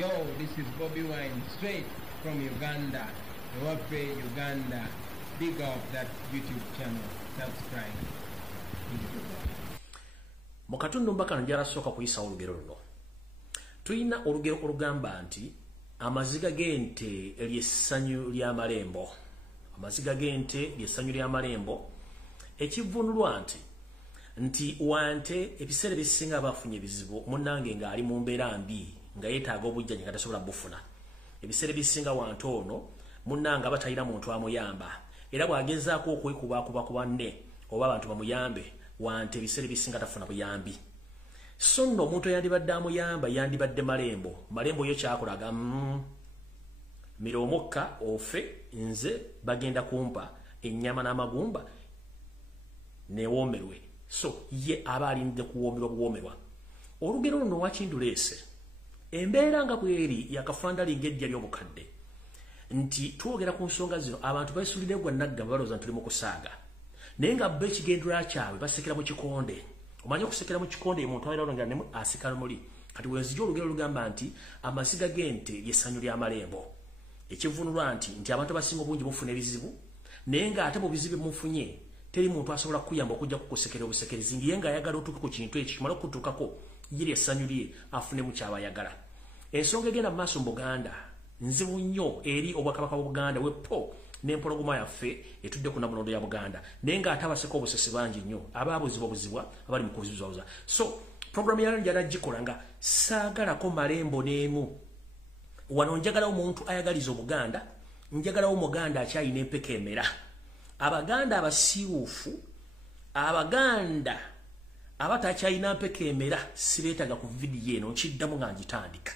Yo, this is Bobby Wine, straight from Uganda. Wape Uganda. Big up that YouTube channel. Subscribe. Mukatundu mbaka njara soka kuyisa olugero luno. Tuyina olugero olugamba nti amaziga gente lyessanyu lya malembo. Amaziga gente lyessanyu lya malembo. Ekivunulwa nti wante ebiseera bisinga abafunye bizibu munnange nga ali mu mbeera mbi nga yeetaaga obujjanyi nga tasobola buffuna. Ebiseera bisinga wante ono munnange abatayira muntu amuyamba era bw'agezaako okwekubakuba ku banne oba abantu bamuyambe wante ebiseera bisinga tafuna buyambi. So nno omuntu yandibadde amuyamba yandibadde malembo yo kyakolaga miromokka ofe nze bagenda kumpa ennyama n'amagumba newomerwe. So ye aba alinde kuwomerwa buwomerwa. Olugero luno wakinduleese embeera nga bweri yakafandalinga ejja ly'obukadde nti twogera ku nsonga zino abantu beesulire gwa naggamba balowooza nti tuli mu kusaaga naye nga bo ekigendera kyabwe basekera mu kikonde. Omanye okusekera mu kikonde omuntu abeera olongira ne asekala muli. Kati wenzija olugero lugamba nti amaziga gente lyessanyu lya malembo. Ekivunulwa nti abantu abasinga obungi bufuna ebizibu naye nga ate mu bizibu mufunye teri muntu asobola kuyamba okujja kukusekera obusekerezi ndiye nga ayagala otuuke ku kintu ekyo kimala okutuukako ye lyessanyu lye afune mu ky'abayagala. Ensonga egenda mu maaso mu Buganda nzibu nnyo eri obwakabaka bwa Buganda wepo n'empologoma yaffe etudde ku namulondo ya Buganda naye nga ate abaseka obusesi bangi nnyo abaabuzibwabuzibwa abali mu kuzibwabuza. So programu yalo njala gikola nga saagalako malembo n'emu. Wano njagalawo omuntu ayagaliza Obuganda, njagalawo Omuganda akyayina empeka emera. Abaganda abasiiwuufu, Abaganda abatakyayina mpeka emera sibeetaga ku vidiyo eno nkiddamu nga ngitandika.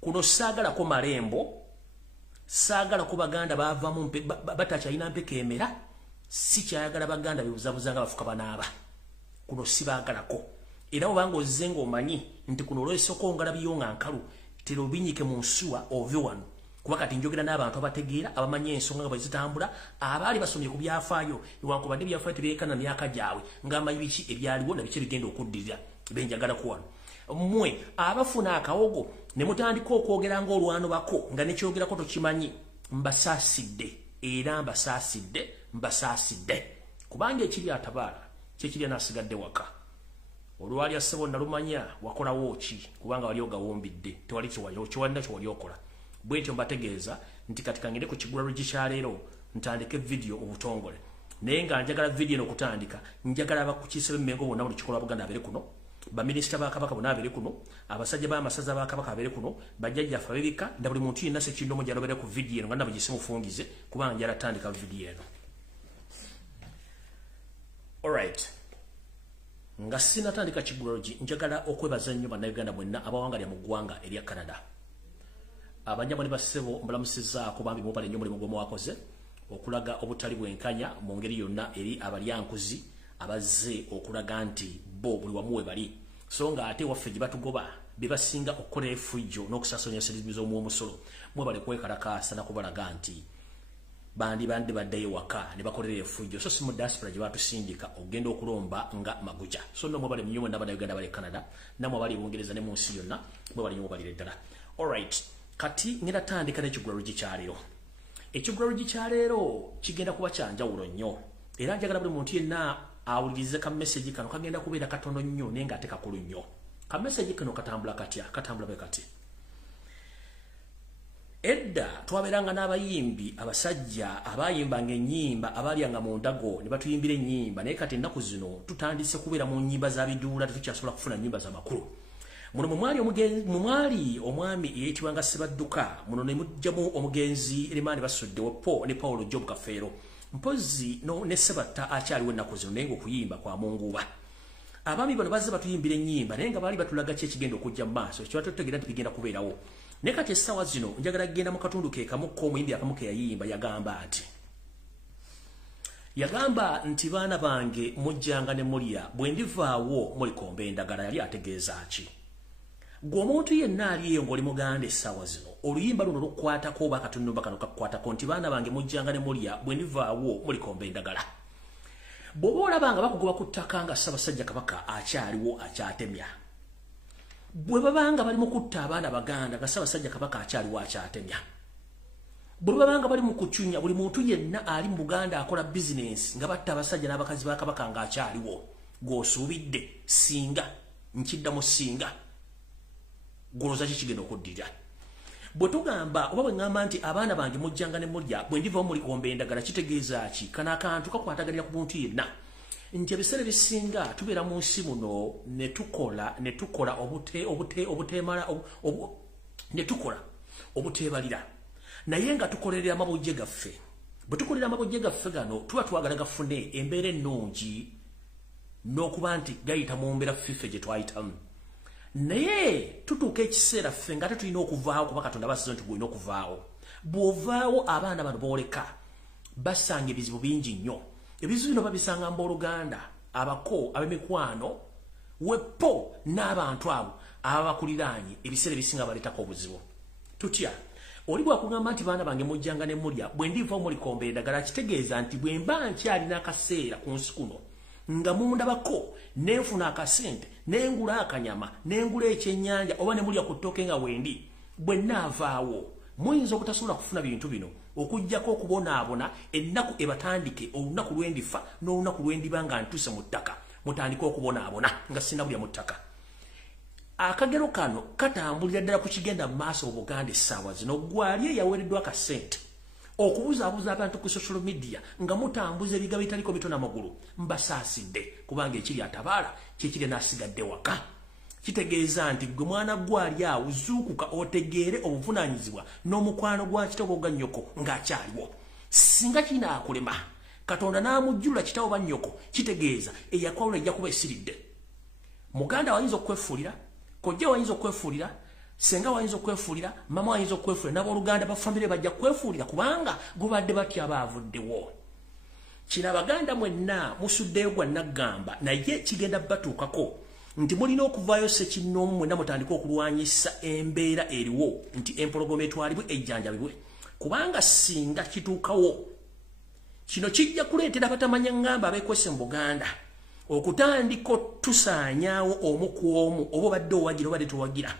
Kuno saagalako malembo, saagalako Baganda baavamu batakyayina mpeka emera, si kyayagala Baganda bebuzabuza nga bafuka banaaba. Kuno sibaagalako. Era obanga ozze ng'omanyi nti kuno olw'esooka ongalabiyo nga nkalu tero binyike mu nsuwa ove wano. Kuba kati njogera n'abantu abategeera abamanyi ensonga nga bwe zitambula abaali basomye ku byafaayo newankubadde byafaayo tebyeekana myaka gyabwe ng'amanyi biki ebyaliwo na biki ebigenda okuddirira benjagala ku wano. Mmwe abafuna akawogo ne mutandika okwogera ng'olwano bako nga nekyogerako tokimanyi mbasaasidde era mbasaasidde kubanga ekiri atabaala kyekiri anaasigadde waka. Olwali assebo nalumanya wakolawo ki kubanga wali ogawumbidde tewali kiwalina kyewali okola. Bwetyo mbategeeza nti kati kangende ku Kigula kyaleero ntandike video obutongole naye nga njagala video eno kutandika njagala abakukiise b'emmengo bonna buli kikola Buganda abere kuno baminisita ba Kabaka bonna abere kuno abasajja b'amasaza ba Kabaka abere kuno bajjajjaffe abebika nda buli muntu yenna sekindomo gyalobere ku video eno nga nabo gisimufungize kubanga njala tandika video eno. Alright, nga sinatandika Kigula njagala okwebaza nnyo bannayuganda mwenna abawangalya mu ggwanga erya Canada. Abanyamani basebo mbalamusizaako bambi mubale nnyo mulimu gwe mwakoze okulaga obutali bwenkanya mu ngeri yonna eri abalyankuzi abazze okulaga nti bo buli wamu we bali. So nga ate waffe gye batugoba be basinga okukola efujjo n'okusaasonya serivisi z'omuwomusolo mwebale kwekalakaasa na kubalaga nti bandi baddeyo waka ne bakolera efujjo. So si mu diaspora gye batusindika ogenda okulomba nga maguja. So nno mwebale nnyo mwenna Bannayuganda bali Canada namwe abali Bungereza ne mu nsi yonna mwebale nnyo mubalire ddala. Alright, kati ngenda tandika n'Ekigula kyaleero. Ekigula kyaleero kigenda kuba kyanjawulo nnyo era njagala buli muntu yenna awulirize ka message kano kagenda kubeera katono nnyo naye nga ate kakulu nnyo. Ka message kano katambula katya? Katambula bwe kati. Edda twaberanga n'abayimbi abasajja abayimbanga ennyimba abalyanga mu ndago ne batuyimbira ennyimba naye kati ennaku zino tutandise kubeera mu nnyimba za biduula tetukyasobola kufuna nnyimba z'amakulu. Muno mwali omwami eyitibwanga Sebadduka muno ne mujjamu omugenzi Erimani Basudde Wepo ne Paulo Job Kafeero mpozi no ne Sebatta akyaliwo ennaku zino naye ng'okuyimba kwa Munguba. Abaami bano bazze batuyimbira ennyimba naye nga baali batulaga ki ekigenda okujja mu maaso kiba tutegeera nti bigenda kubeerawo. Naye kati essaawa zino njagala kgenda mu katundu ke kamu k'omuyimbi akamu ke yayimba yagamba nti baana bange mujjanga ne mulya bwe ndivaawo mulikomba endagala. Yali ategeeza ki? Gwe omuntu yenna aliyo ng'oli Muganda essaawa zino oluyimba luno lukwatako oba akatundu kano kakwatako nti baana bange mujjanga ne mulya bwe ndivaawo mulikomba endagala. Bw'oba olaba nga bakugoba ku ttaka nga Ssaabasajja Kabaka akyaliwo akyatemya bwe babanga bali mu kutta abaana baganda nga Ssaabasajja Kabaka akyaliwo akyatemya. Bwe babanga bali mu kucunya buli muntu yenna ali mu Buganda akola business nga batta abasajja n'abakazi ba Kabaka nga akyaliwo. Gw'osuubidde singa nkiddamu singa gw'olowooza ki kigenda okuddirira. Bwe tugamba oba bwe ŋŋamba nti abaana bange mujjanga ne mulya bwe ndivamu muli omba endagala kitegeeza ki? Kano akantu kakwataganira ku muntu yenna nti ebiseera ebisinga tubeera mu nsi muno ne tukola obuteebalira naye nga tukolerera amabojje gaffe. Bwe tukolera amabojje gaffe gano tuba twagala gafune embeera ennungi n'okuba nti gayita mu mbeera fiffe gye twayitamu. Naye tutuuka ekiseera ffe nga tetulina okuvaawo kuba Katonda basize nti gwina okuvaawo. Bw'ovaawo abaana bano booleka basanga ebizibu bingi nnyo. Ebizibu bino babisanga mbooluganda abako ab'emikwano wepo n'abantu abo ababakuliraanye ebiseera ebisinga baleetako obuzibu. Tutya oli bwakugamba nti baana bange mujjanga ne mulya bwe ndivamu mulikomba eddagala kitegeeza nti bwe mba nkyalina akaseera ku nsi kuno nga mundabako nenfuna akasente nengula akanyama nengula ekyennyanja oba ne mulya ku ttooke nga wendi bwe nnaavaawo muyinza obutasobola kufuna bintu bino okuggyako okubonaabona ennaku ebatandike olunaku lwendifa n'olunaku lwendiba nga ntuse mu ttaka mutandike okubonaabona nga sinabulya mu ttaka. Akagero kano katambulira ddala ku kigenda mu maaso mu Buganda essaawa zino. Gwali eyaweereddwa akasente okubuzaabuza abantu ku social media nga mutambuza ebigabo bitaliko bito n'amagulu mbasaasidde kubanga ekiri atabaala kyekiri n'asigadde waka. Kitegeeza nti gwe mwana gwali awo zuukuka otegeere obuvunaanyizibwa n'omukwano gwa kitaawo gwa nnyoko ng'akyaliwo. Singa kinaakulema Katonda n'amujjula kitaawo ba nnyoko kitegeeza eyakwawula ejja kuba esiridde. Muganda wayinza okwefuulira, kojja wayinza okwefuulira, senga wayinza okwefuulira, mama wayinza okwefuulira, n'abooluganda bafamire bajja kwefuulira kubanga gubadde batya baavuddewo. Kino Abaganda mwenna musuddeyo gwa naggamba naye kigenda batuukako nti mulina okuvaayo ssekinnoomu mwenna mutandika okulwanyisa embeera eriwo nti empologoma etwalibwe ejjanjabibwe kubanga singa kituukawo kino kijja kuleetera abatamanya ŋŋamba abeekwese mu Buganda okutandika tusaanyaawo omu ku omu oba obadde owagira obadde towagira.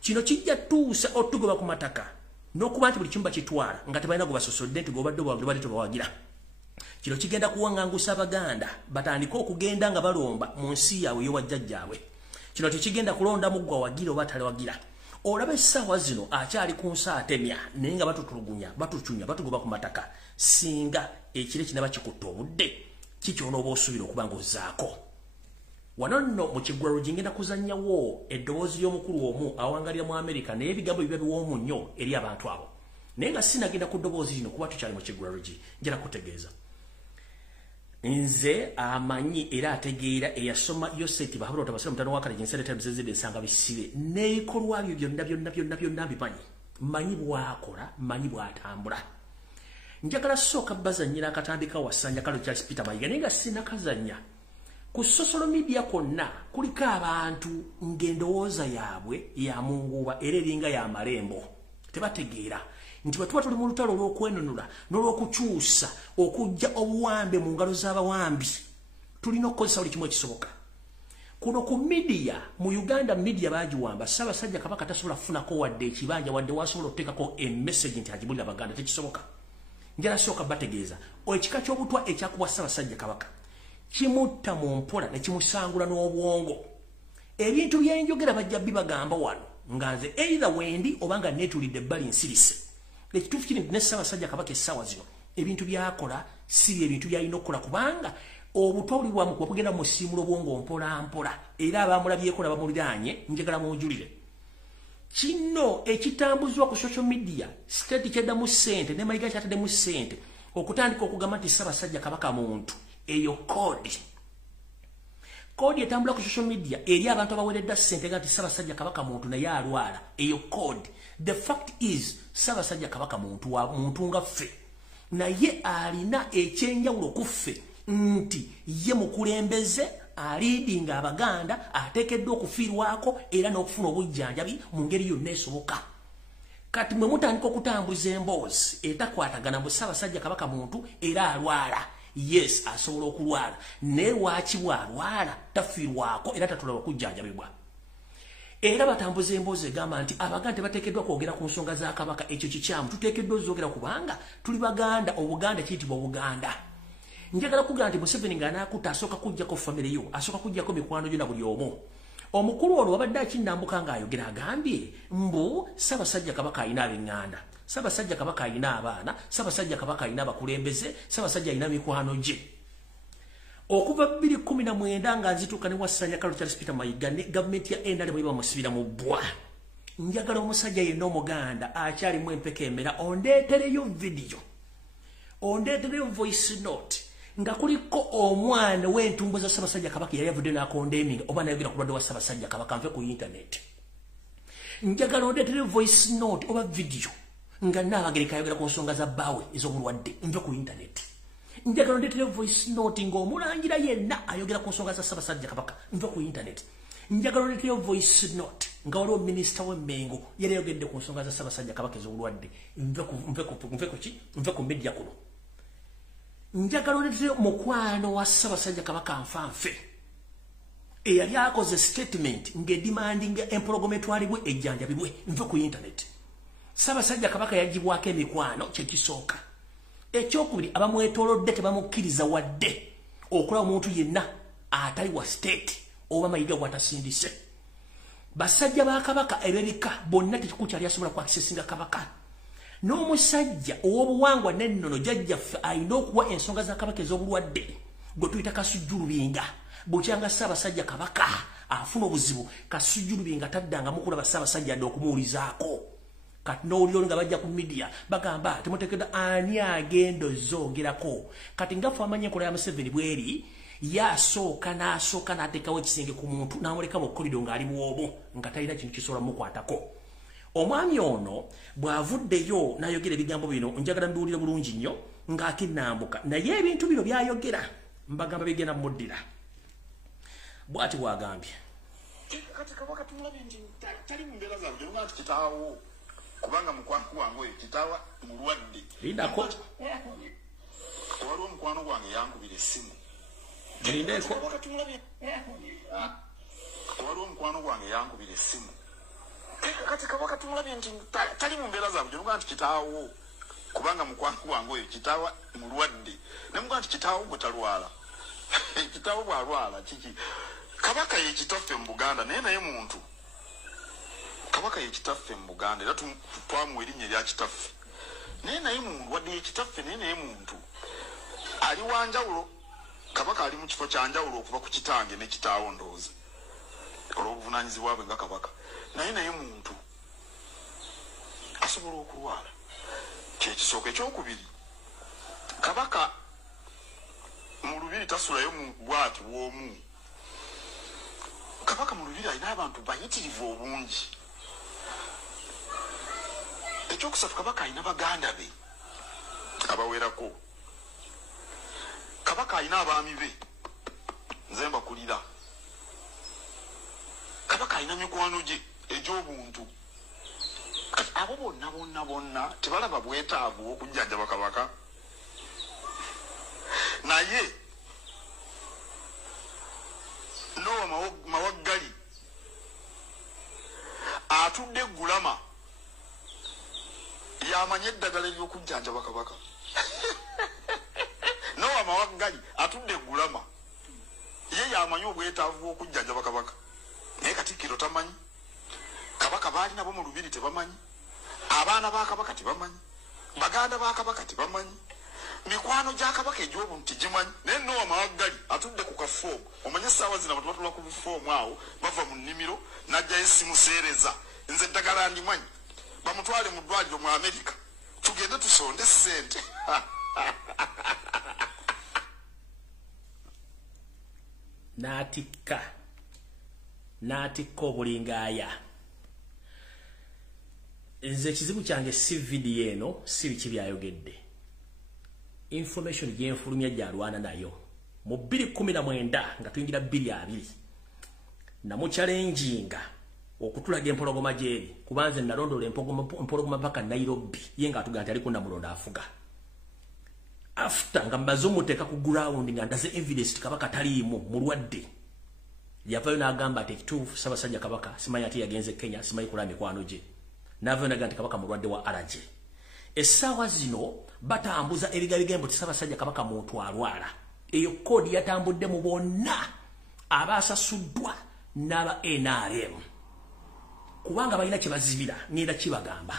Kino kijja tuusa otugoba ku mataka n'okuba nti buli kimu bakitwala nga tebalina gwe basosodde nti gobadde owagira obadde tobawagira. Kino kigenda kuwaŋŋangusa Abaganda batandike okugenda nga balomba mu nsi yaabwe ey'obwajjajjaabwe. Kino tekigenda kulonda mu gwa wagira oba talewagira. Olaba essaawa zino akyali ku nsi atemya naye nga batutulugunya batucunya batugoba ku mataka. Singa ekire kinaba kikutte obudde kikyonooba osuubira okuba ng'ozzaako. Wano nno mu Kigwaro gingenda kuzannyawo eddoboozi ly'omukulu omu awangalira mu Amerika naye ebigambo biba biwoomu nnyo eri abantu abo. Naye nga sinagenda ku ddoboozi lino kuba tukyali mu Kigwaro njala kutegeeza. Nze amanyi era ategeera eyasoma Yoseti Bahabula Otabasira mutano wa Kalejje Nsere Tabizezede nsanga bisibe n'ebikolwa byo byonna mbimanyi. Manyi bw'akola, manyi bw'atambula. Njagala sooka bazannyira akatambi kawasanja kalo Charles Peter Mayiga naye nga sinakazannya. Ku social media konna kuliko abantu ng'endowooza yaabwe ya munguuba era eringa ya malembo. Tebategeera nti bwe tuba tuli mu lutalo olw'okwenunula n'olw'okukyusa okujja obuwambe mu ngalo z'abawambi tulina okukozesa buli kimu ekisoboka. Kuno ku media mu Uganda media bagiwamba Ssaabasajja Kabaka tasobola kufunako wadde ekibanja wadde wasobola okuteekako emessage nti agibulira Abaganda tekisoboka. Njala sooka bategeeza ekika ky'obutwa ekyakubwa Ssaabasajja Kabaka kimutta mu mpola ne kimusangula n'obwongo. Ebintu by'enjogera bajja bibagamba wano nga nze either wendi oba nga neetulidde ebbali nsirise. Ekituufu kiri ne Ssaabasajja Kabaka essaawa zino ebintu byakola si ebintu byalina okukola kubanga obutwa buli bwamu kuba bugenda musiimula obwongo mpola mpola era abamulabyeko n'abamuliraanye njagala munjulire. Kino ekitambuzibwa ku social media state kyeddamu ssente ne Mayiga kyataddemu ssente okutandika okugamba nti Ssaabasajja Kabaka muntu eyo kodi etambula ku social media eri abantu abaweredda ssente nga nti Ssaabasajja Kabaka muntu naye alwala eyo kodi. The fact is Ssaabasajja Kabaka muntu wa muntu nga ffe naye alina ekyenjawulo ku ffe nti ye mukulembeze aliidinga Abaganda ateekeddwa okufiirwako era n'okufuna obujjanjabi mu ngeri yonna esoboka. Kati mwe mutandika okutambuza emboozi etakwatagana mu Ssaabasajja Kabaka muntu era alwala. Yes, asobola okulwala naye lwaki bw'alwala tafiirwako era tatulaba kujjanjabibwa. era batambuza emboozi egamba nti abaganda tebateekeddwa kwogera ku nsonga za kabaka. Ekyo kikyamu, tuteekeddwa ozoogera kubanga tuli baganda. Obuganda kiyitibwa Obuganda. Njagala kugamba nti Museveni ng'anaakuta asooka kuggyako famire yo, asooka kuggyako mikwano gyo na buli omu. Omukulu ono wabadde akinnambuka ng'ayogera agambye mbu Ssaabasajja Kabaka alina ab'eŋŋanda, Ssaabasajja Kabaka alina abaana, Ssaabasajja Kabaka alina abakulembeze, Ssaabasajja alina mikwano gye. Okuva 2019 nga nzituuka ne Wasanya Kalo Charles Peter Mayiga ne gavumenti ya NRM bwe bamusibira mu bbwa. Njagala omusajja yenna Omuganda akyalimu empeka emera ondeetereyo video, ondeetereyo voice note nga kuliko omwana w'entumbo za Ssaabasajja Kabaka yali avudde n'akondeminga oba n'ayogera ku lwadde wa Ssaabasajja Kabaka nve ku internet. Njagala ondeetereyo voice note oba video nga Nnaabagereka ayogera ku nsonga za bbaawe ez'obulwadde nve ku internet. Njagala ondeetereyo voice note ng'omulangira yenna ayogera ku nsonga za Ssaabasajja Kabaka nve ku internet. Njagala ondeetereyo voice note nga waliwo minisita w'Emmengo yali ayogedde ku nsonga za Ssaabasajja Kabaka ez'obulwadde nve ku media kuno. Njagala ondeetereyo mukwano wa Ssaabasajja Kabaka nfanfe eyali akoze statement ng'edimandinga empologoma etwalibwe ejjanjabibwe nve ku internet. Ssaabasajja Kabaka yagibwako emikwano kyekisooka. Ekyokubiri abamwetoolodde tebamukkiriza wadde okulaba omuntu yenna atali wa state oba Mayiga bw'atasindise. Basajja ba Kabaka ebebika bonna tekikukyali asobola kwakisesinga Kabaka. N'omusajja ow'obuwangwa n'ennono jjajjaffe alina okuwa ensonga za Kabaka ez'obulwadde gwe tuyita Kasujjulubinga. Bukyanga Ssaabasajja Kabaka afuna obuzibu, Kasujjulubinga taddangamu kulaba Ssaabasajja adde okumuwulizaako. Kati n'oliro nga bajja ku media bagamba temuteekedwa ani agenda ozoogerako. Kati ngaffe amanyi enkola ya Museveni bweri yasooka n'ateekawo ekisenge ku muntu n'amuleka mu kolido ng'ali bwobo nga talina kintu kisobola mukwatako. Omwami ono bw'avuddeyo n'ayogera ebigambo bino njagala mbiwulire bulungi nnyo ng'akinnambuka, naye ebintu bino by'ayogera mbagamba bigenda muddira. Bw'ati bw'agambye. Kati Kabaka tumulabye nti tali mu mbeera zange nga nti kitaawo kubanga mukwano gwange oyo kitaawa mulwadde. Lindako. Waliwo omukwano gwange yankubira essimu. Mulindeko. Waliwo omukwano gwange yankubira essimu. Kati Kabaka tumulabye nti tali mu mbeera zange nga nti kitaawo kubanga mukwano gwange oyo kitaawa mulwadde. Ne mukwano nti kitaawo gwe talwala. Kitaawo bw'alwala kiki? Kabaka ye kitaffe mu Buganda naye muntu. Kabaka ye kitaffe mu Buganda era twamuwa erinnya erya kitaffe. Naye muntu wadde ye kitaffe naye muntu. Ali wa njawulo. Kabaka ali mu kifo kya njawulo okuva ku kitange ne kitaawo ndowooza. Olw'obuvunaanyizibwa bwe nga Kabaka. Naye muntu. Asobola okulwala. Kyekisooka ekyokubiri. Kabaka mu lubiri tasulayo mu bwati bw'omu. Kabaka mu lubiri alina abantu bayitirivu obungi. Ekyokusatu Kabaka alina baganda be abawerako. Kabaka alina abaami be nze mbakulira. Kabaka alina mikwano gye egy'obuntu. Kati abo bonna tebalaba bwetaavu okujjanjaba Kabaka. Naye Nowa Mawaggali atudde Gulama yamanye eddagala ery'okujjanjaba Kabaka. Nowa Mawaggali atudde Gulama ye yamanye obwetaavu bw'okujjanjaba Kabaka. Naye Katikkiro tamanyi. Kabaka baali nabo mu lubiri tebamanyi. Abaana ba Kabaka tebamanyi. Baganda ba Kabaka tebamanyi. Mikwano gya Kabaka egy'obuntu gimanyi. Naye Nowa Mawaggali atudde ku kafoomu. Omanye essaawa zino abantu batula ku bifoomu awo bava mu nnimiro n'ajjayo simuseereza. Nze eddagala ndimanyi. Bamutwale mu ddwaliro mu Amerika. Tugende tusonde ssente. N'atikka obulingaaya. Nze ekizibu kyange si vidiyo eno si biki byayogedde. Information gyenfulumya gy'alwana nayo. Mu 2019 nga tuyingira 2020 namukyalenjinga okutulaga empologoma gyeri kubanze nalondola empologoma paka Nairobi ye nga atugamba nti aliko Namulonda afuga. After nga mbaze omuteeka ku ground nga ndaze evidence Kabaka taliimu mulwadde yavayo n'agamba ati ekituufu Ssaabasajja Kabaka simanyi ate yagenze Kenya simanyi kulaba mikwano gye n'avayo n'agamba nti Kabaka mulwadde wa allergy essaawa zino batambuza ebigabigembo ti Ssaabasajja Kabaka muntu alwala eyo koodi yatambudde mu bonna abaasasuddwa n'aba NRM kubanga balina kye bazibira ngenda kibagamba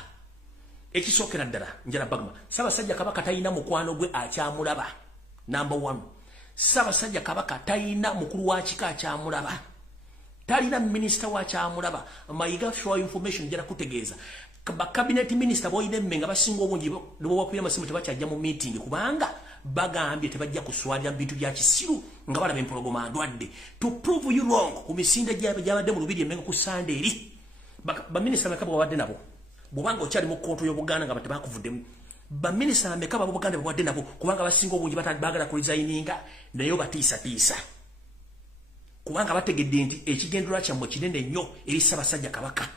ekisookera ddala njala bagma Ssaabasajja Kabaka talina mukwano gwe akyamulaba number 1 Ssaabasajja Kabaka talina mukulu wa kika akyamulaba talina minisita wa kyamulaba Mayiga for information njala kutegeeza cabinet minister boyine emmenga basinga obungi bo bakuya masimu tebakyajja mu meeting kubanga bagambye tebajja kuswalira bintu bya kisiru nga balaba empologoma ndwadde to prove you wrong ku misinde gyabadde mu lubiri emmenga ku Sunday eri ba minister mekabo wadde nabo bubanga okyali mu konto y'Obuganda nga batebakuvuddemu ba minister mekabo Obuganda bwadde nabo kubanga basinga obungi batagala ku resigninga nayo batiisa kubanga bategedde nti ekigendera kyammwe kinene nnyo eri Ssaabasajja Kabaka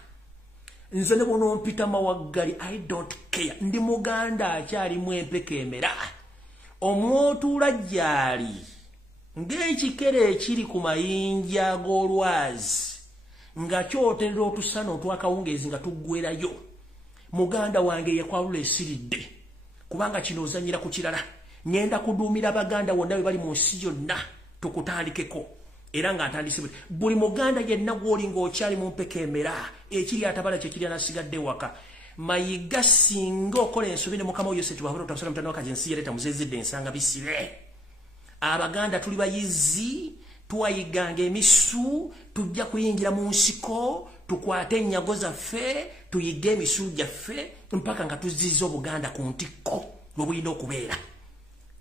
nze ne bono mpita mawaggali I don't care ndi Muganda akyalimu empeke emera omwotuula gyali ng'ekikere ekiri ku mayinja ag'olwazi nga kyoterera otusana otwakawungeezi nga tuggwerayo Muganda wange yakwalula esiridde kubanga kino ozanyira ku kirala ngenda kuduumira Abaganda wonna bwe bali mu nsi yonna tukutandikeko era nga ntandisibwe buli Muganda yenna gw'oli ng'okyali mu mpeke emera ekiri atabala kyekiri anasigadde waka Mayiga singa okola ensobi ne Mukama oyo setibwabula otabusala mutanda wakajensi yaleta muzezidde ensanga bisibe Abaganda tuli bayizi tuwayiganga emisu tujja kuyingira mu nsiko tukwate enyago zaffe tuyige emisu gyaffe mpaka nga tuziza Obuganda ku ntikko bwe bulina okubeera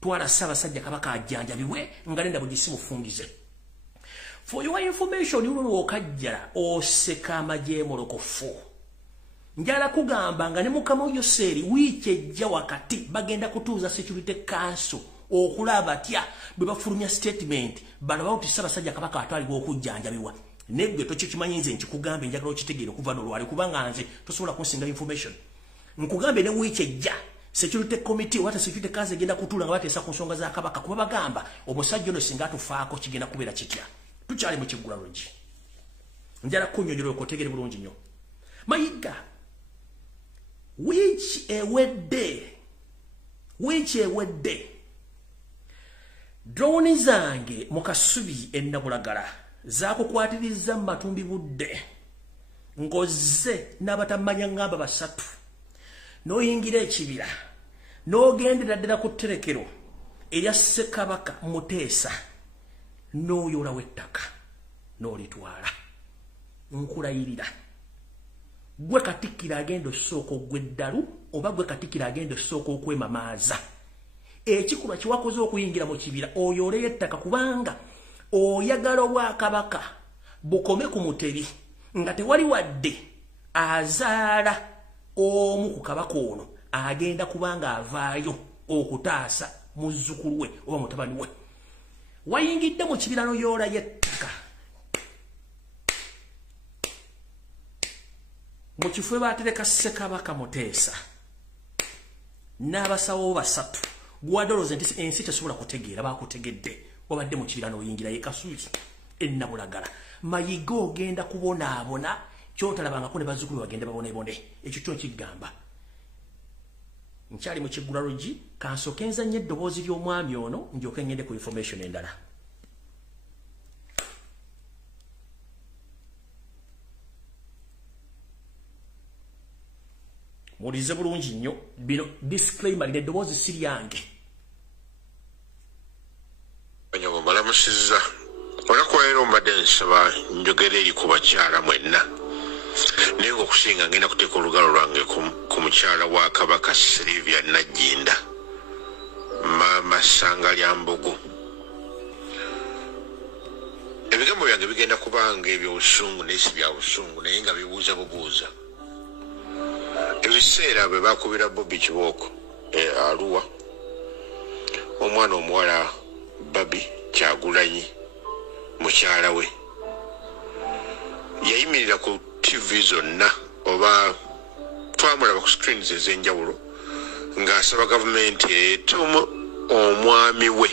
twala Ssaabasajja Kabaka ajjanjabiwe nga nenda bugisimufungize. For your information yulo okajjala oseka amagye molokofu njala kugamba nga ne Mukama Yoseri wiiki ejja wakati bagenda kutuuza Security Council okulaba tya bwe bafulumya statement bano bawuti Ssaabasajja Kabaka atwalibwa okujjanjabibwa nebwe tokikimanyi nze nkikugambe njagala okitegeera okuva n'olwali kubanga nze tosobola kunsinga information nkugambe ne wiiki ejja Security Committee wata Security Council egenda kutuula nga bateesa ku nsonga za Kabaka kuba bagamba omusajja ono singa atufaako kigenda kubeera kitya tukyali mu kiggulalogi njala kunnyonnyola okotegere bulungi nnyo Mayiga wiiki ewedde drone zange mu Kasubi ennabulagala zaakukwatiriza mu Matumbi budde ng'ozze n'abatamanya ngamba basatu n'oyingira ekibira n'ogendera ddala ku tterekero erya Ssekabaka Muteesa n'oyoolawo ettaka n'olitwala nkulayirira gwe Katikkiro agenda osooka ogwa eddalu oba gwe Katikkiro agenda osooka okwemamaaza ekikolwa kiwakoze okuyingira mu kibira oyooleyo ettaka kubanga oyagala Obwakabaka bukome ku mutebi nga tewali wadde azaala omu ku Kabaka ono agenda kubanga avaayo okutaasa muzzukulu we oba mutabani we wayingidde mu kibira n'oyoolayo ettaka mu kifo baatereka Ssekabaka Muteesa n'abasawo basatu gwadoloze nti ensi tesobola kutegeera baakutegedde wabadde mu kibira n'oyingirayo Kasubi ennabulagala Mayiga ogenda kubonaabona kyotalabangako ne bazzukulu bagende babonebone ekyo kyo nkigamba nkyali mu kiggulalogi kansooke nzanye eddoboozi ly'omwami ono ndyoke ngende ku information endala. Mulize bulungi nnyo bino disclaimer eddoboozi si lyange. Onyo balamusizza olakwera ombadde nsaba njogera eri ku bakyala mwenna naye okusinga ngenda kuteeka olugalo lwange ku mukyala wa Kabaka Sylvia Najjinda Maama Ssanga lya Mbogo. Ebigambo byange bigenda kubanga ebyobusungu naye si bya busungu naye nga bibuuza bubuuza. Ebiseera bwe bakubira Bobby Kibooko Arua omwana omuwala Babi Kyagulanyi mukyala we yayimirira ku TV zonna oba twamulaba ku screens ez'enjawulo ng'asaba gavumenti etumu omwami we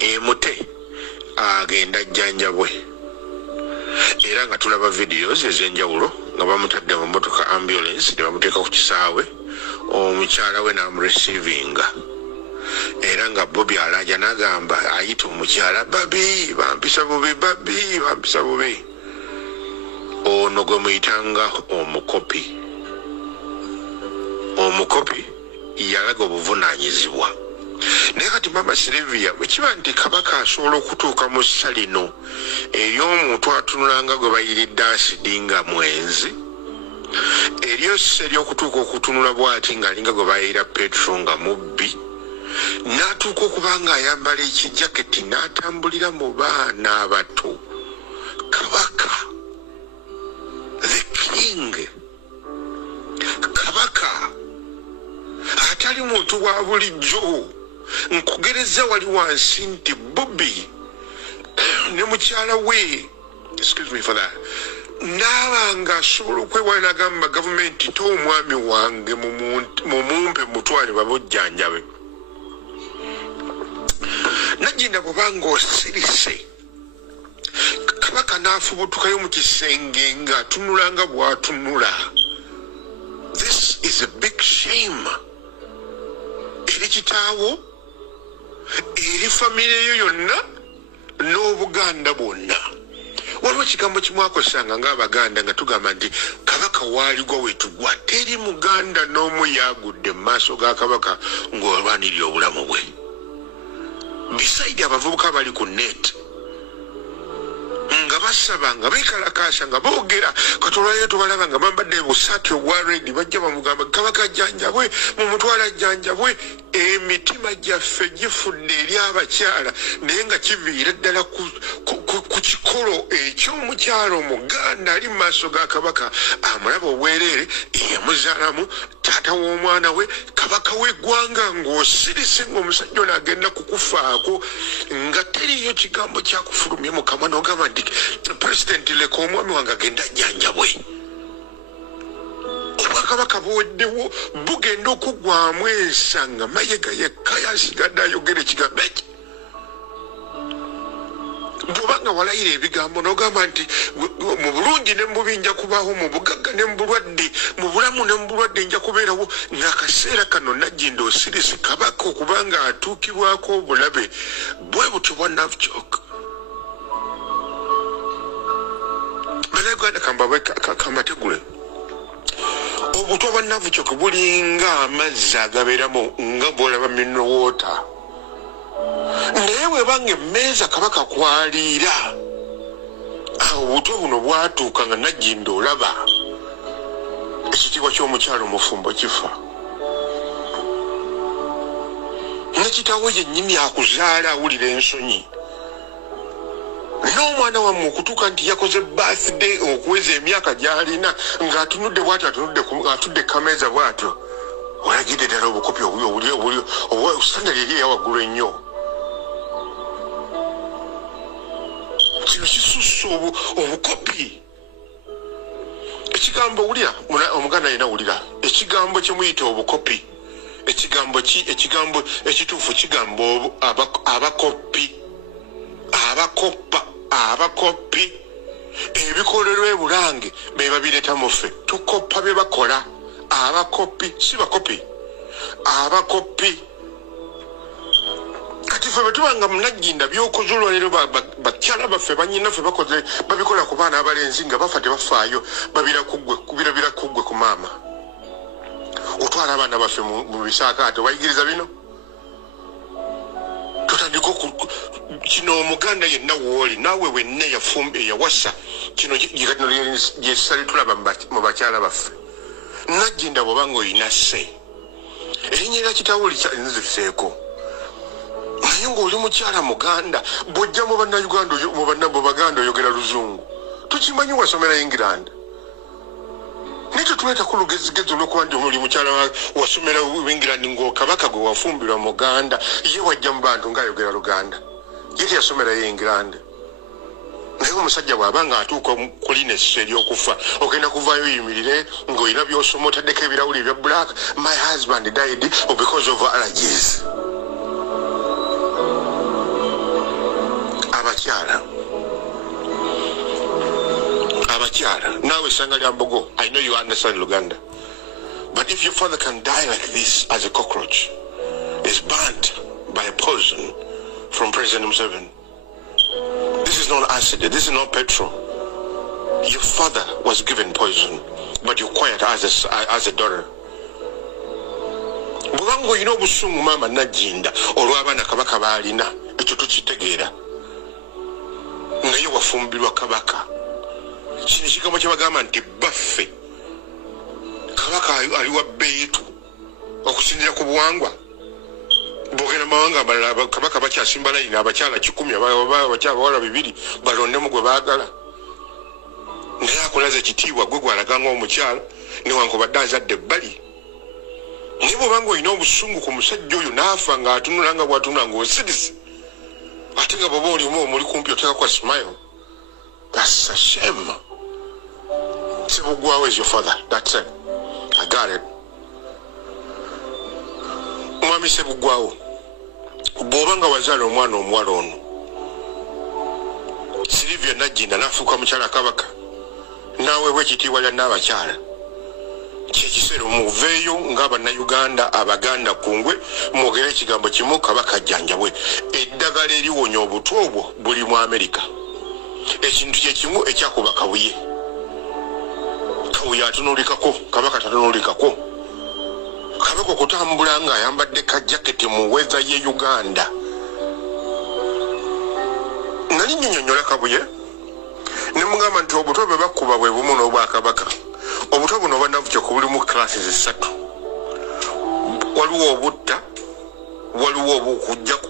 emute agenda ajjanjabwe era nga tulaba videos ez'enjawulo nga bamutadde mu motoka ambulance ne bamuteeka ku kisaawe omukyala we n'amurecevinga era nga Bobby alaja n'agamba ayita omukyala babi bampisa bubi ono gwe muyitanga omukopi yalaga obuvunaanyizibwa naye kati mama Sylvia bwe kiba nti kabaka asobola okutuuka mu ssa lino ery'omuntu atunulanga gwe bayiridde asidi nga mwenzi eryossa ery'okutuuka okutunula bw'ati ng'alinga gwe bayira petro nga mubbi n'atuuka okuba ng'ayambala ekijaketi n'atambulira mu baana abato kabaka the king kabaka atali muntu wa bulijjo nkugereza wali wansi nti Bobby ne mukyala we excuse me for that n'abanga asobola okwewala n'agamba gavumenti to omwami wange mumumpe mutwale babujjanjabe Najjinda bw'obanga osirise kabaka n'afubutukayo mu kisenge ng'atunulanga bw'atunula. This is a big shame eri kitaawo eri famire yo yonna n'Obuganda bwonna. Waliwo ekigambo kimu akosanga ng'Abaganda nga tugamba nti kabaka waaligwa wetugwa teri Muganda n'omu yaagudde mu maaso ga kabaka ng'olwanirira obulamu bwe. Beside abavubuka bali ku net nga basaba nga beekalakaasa nga boogera katolwayo tubalaba nga bambadde busaati obwa redi bajja bamugamba kabaka ajjanjabwe mumutwala ajjanjabwe. Emitima gyaffe gifudde eri abakyala naye nga kiviira ddala ku kikolo eky'omukyala Omuganda ali mu maaso ga kabaka amulaba obwereere eyamuzaalamu taata w'omwana we kabaka w'eggwanga ng'osirise ng'omusajja ono agenda kukufaako nga teriyo kigambo kyakufulumya mu kamwa n'ogamba nti pulezidenti leka omwami wange agenda ajjanjabwe. Obwakabaka buweddewo bugenda okuggwamu ensanga mayiga yekka yasigadde ayogera ekigambo eki. Bw'obanga walayira ebigambo n'ogamba nti mu bulungi ne mu bubi nja kubaawo, mu bugagga ne mu bulwadde, mu bulamu ne mu bulwadde nja kubeerawo, ng'akaseera kano Najjinda Osiris kabaka okubanga atuukibwako obulabe bwe butyo bwa Navchok. Bannayuganda kambawe kamategule obutwa bwa Navchok bulinga amazzi agabeeramu nga bw'olaba mineral water. Naye bw'ebanga emmeeza kabaka kwaliira awo obutwa buno bwatuuka nga Najjinda olaba ekitiibwa ky'omukyalo omufumbo kifa. Ne kitaawe yennyini akuzaala awulira ensonyi n'omwana wammwe okutuuka nti yakoze birthday okuweza emyaka gy'alina ng'atunudde bw'atyo atudde kameeza bw'atyo olagidde ddala obukopi obuli standard eri eyawaggulu ennyo. Kino kisusse obukopi. Ekigambo wulira Omuganda yena wulira ekigambo kye muyita obukopi ekigambo ekituufu kigambo abakopi abakopi ebikolerwa ebulange be babireeta muffe tukoppa bye bakola. Abakopi si bakopi, abakopi. Kati ffe bwe tubanga mu Najjinda by'okoze olwaleero bakyala baffe bannyinaffe bakoze babikola ku baana abalenzi nga bafa tebafaayo babira kuggwe ku maama. Otwala abaana baffe mu bisaakaato bayigiriza bino. Tutandika kino Omuganda yenna wooli naawe wenna yafumba eyawasa kino gyesali tulaba mu bakyala baffe. Najjinda bw'obanga oyina sse erinnya lya kitaawo linziseeko naye ng'oli mukyala Muganda bw'ojja mu Bannayuganda mu Baganda oyogera Luzungu tukimanyi wasomera England naye tetuleetako lugezigezi olw'okuba nti oli mukyala wasomera England ng'okabaka gwe wafumbirwa Muganda ye wajja mu bantu ng'ayogera Luganda ye teyasomera England. Naye omusajja bw'abanga atuuka ku lino essusa ery'okufa ogenda kuvaayo oyimirire ng'olina by'osoma otaddeko ebirawuli ebya black. My husband died because of allergies. abakyala nawe sanga lya mbogo. I know you understand Luganda, but if your father can die like this as a cockroach, is burnt by a poison from President Museveni, this is not acid, this is not petrol. Your father was given poison, but you're quiet as a daughter. Bubango ino busungu mama najinda olw'abaana kabaka baalina ekyo tukitegeera naye wafumbirwa kabaka. Kino ekigambo kye bagamba nti baffe kabaka ali wa bbeetu okusinziira ku buwangwa. Bwogenda mawanga amalala kabaka bakyasimba layini abakyala 100 abakyala bawala 2 balondemu gwe baagala. Naye akulaza ekitiibwa gwe gwalaganga omukyala newankubadde azadde ebbali. Naye bw'obanga olina obusungu ku musajja oyo n'afa ng'atunula nga bw'atunula ng'osirise ate nga bw'oba olimu omuli kumpi oteekako a smile. That's a shame. Sebugwawo is your father. That's it. I got it. Mwami Sebugwawo, bw'obanga wazaala omwana omuwala ono Sylvia Nagginda n'afuuka mukyala kabaka n'aweebwa ekitiibwa lya n'abakyala, kyekiseera omuveeyo ng'Abannayuganda Abaganda kungwe mwogere ekigambo kimu kabaka ajjanjabwe. Eddagala eriwonya obutwa obwo buli mu Amerika. Ekintu kyekimu ekyakuba Kabuye. Kabuye atunuulikako, kabaka tatunuulikako. Kabaka okutambula ng'ayambadde ka jaketi mu weeza ye Uganda. Nali nnyonnyola Kabuye ne mugamba nti obutwa bwe bakuba bwe bumu n'obwakabaka. Obutwa buno bannavujja ku bulimu classes 3. Waliwo obutta, waliwo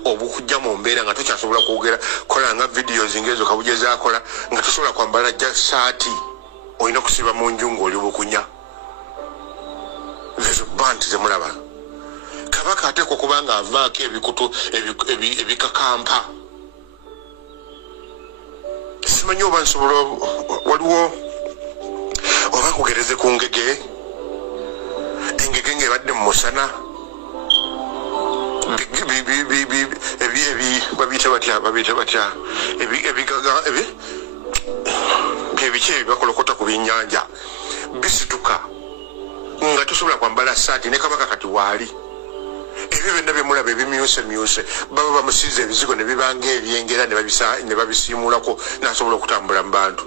obukujja mu mbeera nga tokyasobola kwogera kola nga videos ngezo Kabuye zaakola nga tosobola kwambala ja saati olina kusiba mu nju ng'oli bukunya. There's a band zemulaba. Kabaka ateekwa okuba nga avaako ebikutu ebikakampa. Simanyi oba nsobola waliwo oba kugereze ku ngege, engege ng'ebadde mu musana babiyita batya ebiki ebibakolokota ku byennyanja bisituka nga tosobola kwambala saati ne kabaka kati waali. Ebyo byonna byemulaba ebimyusemyuse baba bamusiiza ebizigo ne bibanga ebyengera ne babisiimulako n'asobola okutambula mu bantu.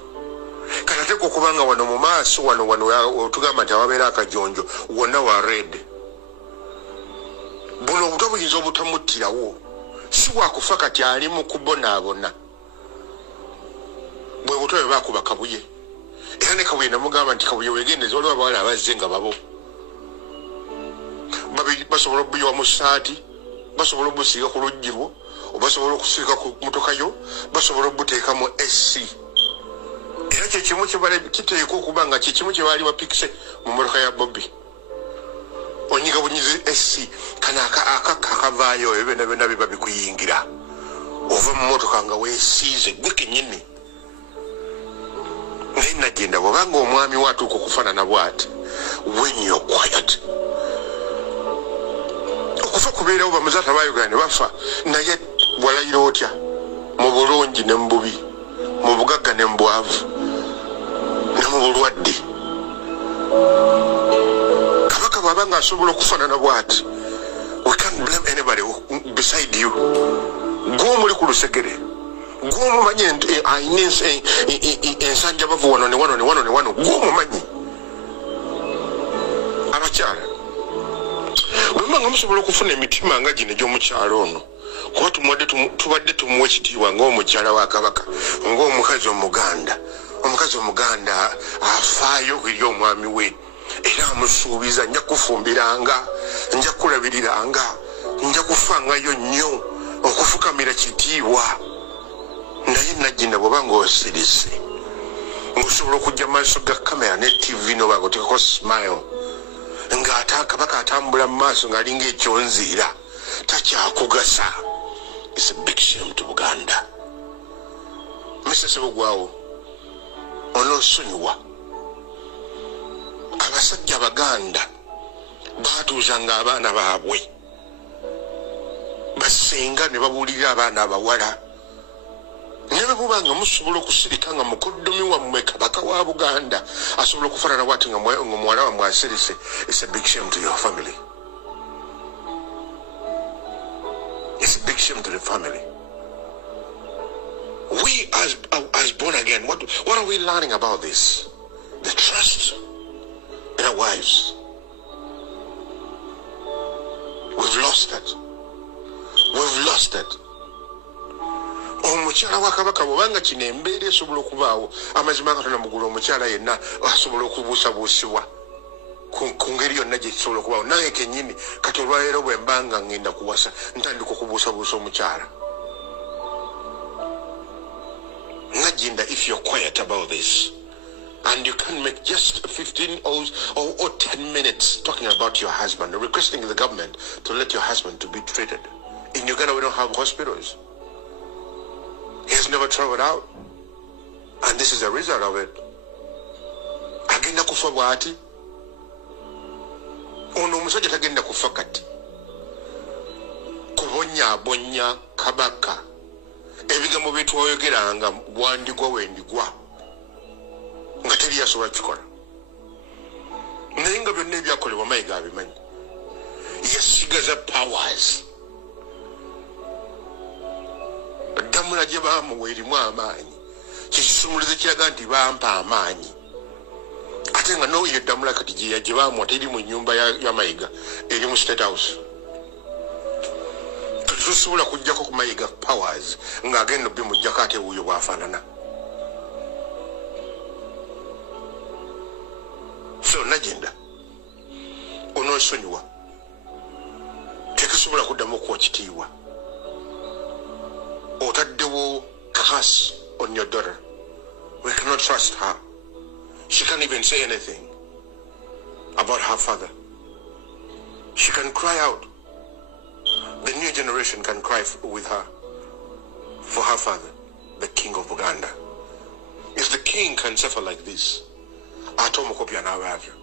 Kati ateekwa okubanga wano mu maaso wano otugamba nti awabeera akajonjo wonna wa red. Buno obutwa buyinza obutamuttirawo, si wakufa kati ali mu kubonaabona. Bwe butwa bwe baakuba Kabuye. Era ne Kabuye namugamba nti Kabuye weegendeze waliwo abawala abazze nga babo. Basobola okubiyiwa mu saati, basobola obusiiga ku luggi lwo, basobola okusiika ku motoka yo, basobola obuteeka mu SC. Era kyekimu kiteekwa okuba nga kyekimu kye baali bapikise mu motoka ya Bobby. Onyiga bunyizi SC kana akavaayo ebyo byonna biba bikuyingira. Ova mu motoka nga weesiize gwe kennyini. Naye Nagginda bw'obanga omwami watuuka okufaanana bw'ati, when you're quiet. Okufa kubeerawo bamuzaata ba Uganda ne bafa, naye walayira otya mu bulungi ne mu bubi, mu bugagga ne mu bwavu ne mu bulwadde. Kabaka bw'abanga asobola okufaanana bw'ati, we can't blame anybody beside you. Gw'omuli ku lusegere, gw'omumanyi ayina ensanja bavu wano ne wano ne wano ne wano, gw'omumanyi. Abakyala bwemanga musobola okufuna emitima nga gino egy'omukyalo ono, kuba tubadde tumuwa ekitiibwa ng'omukyala wa kabaka, ng'omukazi Omuganda. Omukazi Omuganda afaayo eri omwami we era amusuubiza nja kufumbiranga, nja kulabiriranga, nja kufangayo nnyo okufukamira kitiibwa. Naye Nagginda bw'obanga osirise ng'osobola okujja mu maaso ga kamera ne TV n'oba ng'oteekako smile ng'ate kabaka atambula mu maaso ng'alinga ekyonziira, takyakugasa. It's a big shame to Buganda. Mr. Sebugwawo, onoosonyiwa. Abasajja Abaganda baatuuzanga abaana baabwe, basenga ne babuulirira abaana abawala nebe bubanga musobola okusirika nga mukoddomi wammwe kabaka wa Buganda asobola okufaanana bw'ati nga muwala wammwe asirise. It's a big shame to your family. It's a big shame to the family. We as born again, what are we learning about this? The trust in our wives. We've lost it. We've lost it. Omukyala wa kabaka bw'obanga kino embeera esobola okubaawo amazima Katonda mugulu omukyala yenna asobola okubuusabuusibwa ku ngeri yonna gye kisobola okubaawo. Nange kennyini kati olwaleero bwe mbanga ngenda kuwasa ntandika okubuusabuusa omukyala. Najinda, if you're quiet about this and you can make just 15 or 10 minutes talking about your husband, requesting the government to let your husband to be treated. In Uganda we don't have hospitals. He has never traveled out. And this is a result of it. Agenda kufa bwati. Ono omusajja tagenda kufa kati. Kubonya kabaka. Ebigambo bye twayogeranga bwandigwa wendigwa. Nga teri yasobola kikola. Naye nga byonna ebyakolebwa Mayiga abimanyi. Yasigaza powers. Damula gye baamuwa erimu amaanyi. Kikisumuluzo kiraga nti bampa amaanyi. Ate nga n'oyo Damula kati gye baamuwa teri mu nnyumba ya Mayiga eri mu State House. Tusobola kujjako ku Mayiga powers ng'agenda obimujjako ate wuuyo bw'afaanana. So Najinda, onoosonyiwa. Tetusobola kuddamu okuwa kitiibwa. Otaddewo curse on your daughter. We cannot trust her. She can't even say anything about her father. She can cry out. The new generation can cry with her for her father, the king of Uganda. If the king can suffer like this, atomokopya n'abaavyo.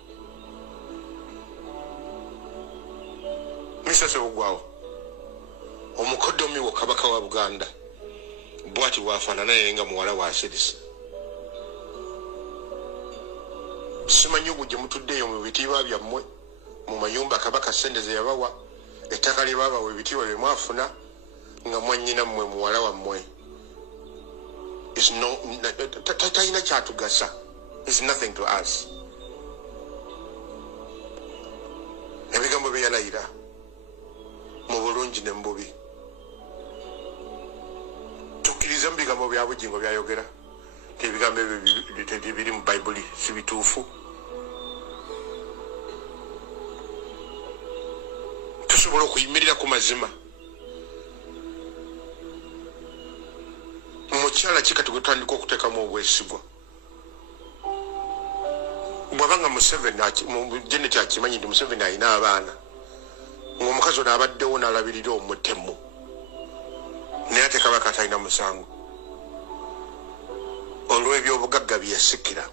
Mr. Sebugwawo, omukoddomi wo kabaka wa Buganda, bwati waafaanana naye nga muwala wa Asirisa. Simanyi ogwo gye mutuddeeyo mu bitiibwa byammwe, mu mayumba kabaka ssente ze yabawa, ettaka lye baabawa ebitiibwa bye mwafuna, nga mwannyina mmwe muwala wammwe. Talina kyatugasa. It's nothing to us. Ebigambo bye yalayira mu bulungi ne mu bubi. Tukkiriza mu bigambo bya bugingo byayogera. Ebigambo ebyo biri mu Bayibuli si bituufu. Tusobola okuyimirira ku mazima. Mukyala ki kati gwe tutandika okuteekamu obwesigwa? Bwabanga Museveni Janet akimanyi nti Museveni alina abaana ng'omukazi ono abaddewo n'alabirira omutemu naye ate kabaka talina musango olw'ebyobugagga bye yasikira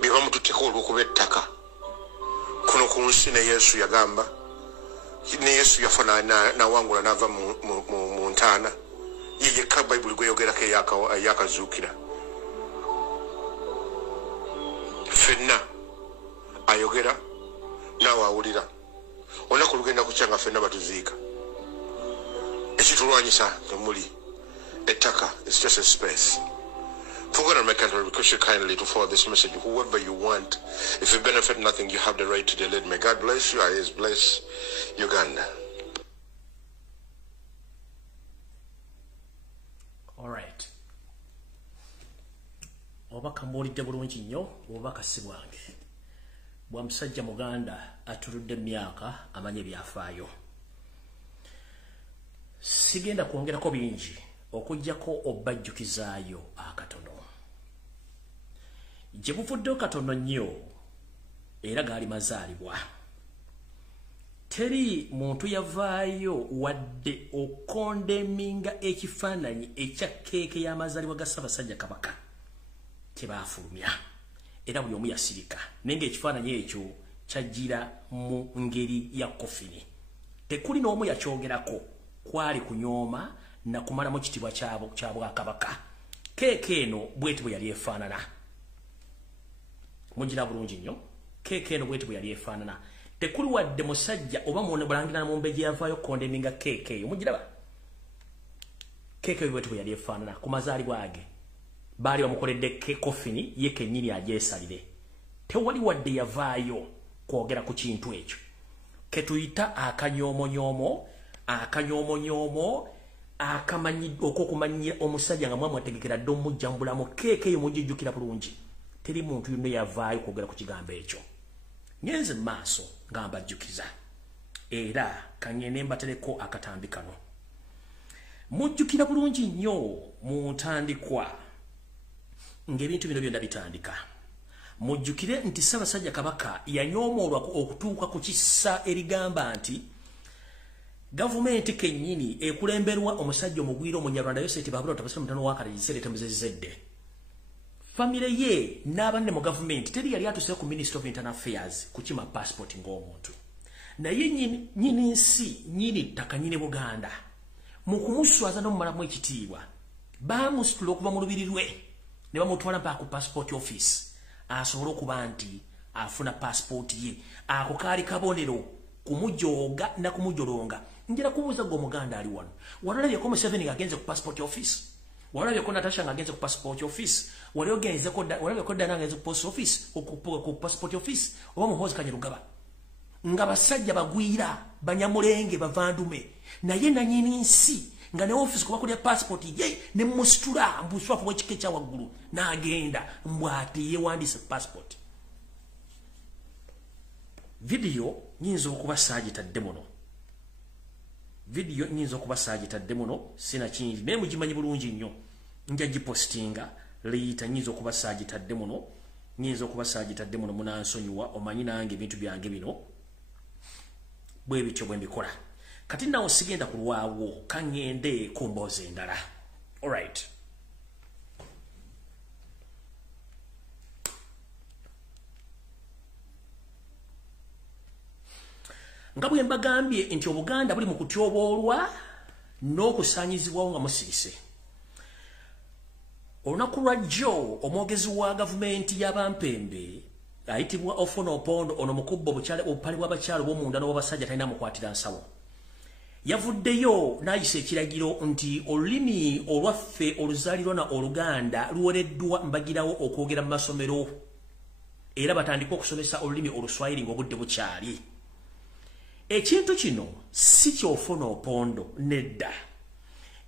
bye bamututteko olw'okuba ettaka kuno ku nsi ne Yesu yagamba ne Yesu yafa n'awangula n'ava mu ntaana ye yekka Bayibuli gweyogerako eyakazuukira. Fenna ayogera nawe awulira olunaku lugenda kukya nga fenna batuziika. Ekitulwanyisa temuli ettaka. It's just a space. For God and my country, request you kindly to forward this message whoever you want. If you benefit nothing, you have the right to delete. May God bless you. I bless Uganda. All right. Obaka mbulidde bulungi nnyo obaka si bwange. Bwa musajja Muganda atuludde emyaka amanye ebyafaayo. Sigenda kwongerako bingi okujjako obajjukizaayo akatono. Gye buvuddeyo katono nnyo era gaali mazaalibwa. Teri muntu yavaayo wadde okondeminga ekifaananyi ekya keeke y'amazaalibwa ga Ssaabasajja Kabaka. Kyebaafulumya era buli omu yasirika naye ng'ekifaananyi ekyo kyajjira mu ngeri ya kofini. Tekuli n'omu yakyogerako, kwali kunyooma na kumalamu kitibwa kyabwa kabaka keke eno bwetu bwe yali efaanana mujira bulungi nnyo keke eno bwetu bwe yali efaanana tekuli wadde musajja oba muone bulangira mu mbeje yavaayo kondeminga keke eyo mujiraba keke bwetu bwe yali efaanana ku mazaalibwa age baali bamukoledde kofini ye kennyini ajeesalire tewali wadde yavaayo kwogera ku kintu ekyo ketuyita akanyoomonyomo akamanyi okumanyira omusajja nga mwamu ategekera dde omujjambulamu keke eyo mugijjukira bulungi teri muntu yonna yavaayo kwogera ku kigambo ekyo nyenze maaso nga mbajjukiza era kangende mbatereko akatambi kano mujjukira bulungi nnyo mu ntandikwa ng'ebintu bino byonna bitandika mujjukire nti Ssaabasajja Kabaka yanyoomolwa okutuuka ku kissa erigamba nti gavumenti kennyini ekulemberwa omusajja omugwira Omunyarwanda Yoseti Babula Tabasira mutano wa Kalayisere temuzezedde famire ye n'abanne mu gavumenti teri yali atuse ku Ministry of Internal Affairs kukima passport ng'omuntu naye nyini nsi nyini ttaka nyini Buganda mu kumuswaza n'omumalamu ekitiibwa baamusitula okuva mu lubiri lwe ne bamutwala mpaka ku passport office asobole okuba nti afuna passport ye ako kaali kabonero kumujooga na kumujolonga njira kubuuza gwe Omuganda ali wano walalabyeko Museveni ng'agenze ku passport office walabyeko Natasha ng'agenze ku passport office walabyeko Dana ng'agenze ku post office ku passport office oba Muhoozi Kanyarugaba nga basajja bagwira banyamulenge bavandume naye nanyini nsi nga ne office kuba kulya passport ye ne musitula mbuswafu w'ekika ekya waggulu n'agenda mbwati yewandiise passport video nyinza okuba saagitadde muno sina kingi naye mugimanyi bulungi nnyo nja gipostinga liyita nyinza okuba saagitadde muno munansonyiwa omanyi nange ebintu byange bino bwe bityo bwe mbikola kati nawo sigenda kulwawo kangende ku mboozi endala alright nga bwe mbagambye nti Obuganda buli mu kutyoboolwa n'okusaanyizibwawo nga musirise olunaku lwa jjo omwogezi wa gavumenti y'abampembe ayitibwa Ofono Opondo ono mukubbo obupale bw'abakyalo b'omunda n'obw'abasajja talina mukwatira nsawo yavuddeyo n'ayisa ekiragiro nti olulimi olwaffe oluzaalirwana Oluganda luwereddwa mbagirawo okwogera mu masomero era batandika okusomesa olulimi Oluswayiri ng'obudde bukyali ekintu kino si ky'Ofono Opondo nedda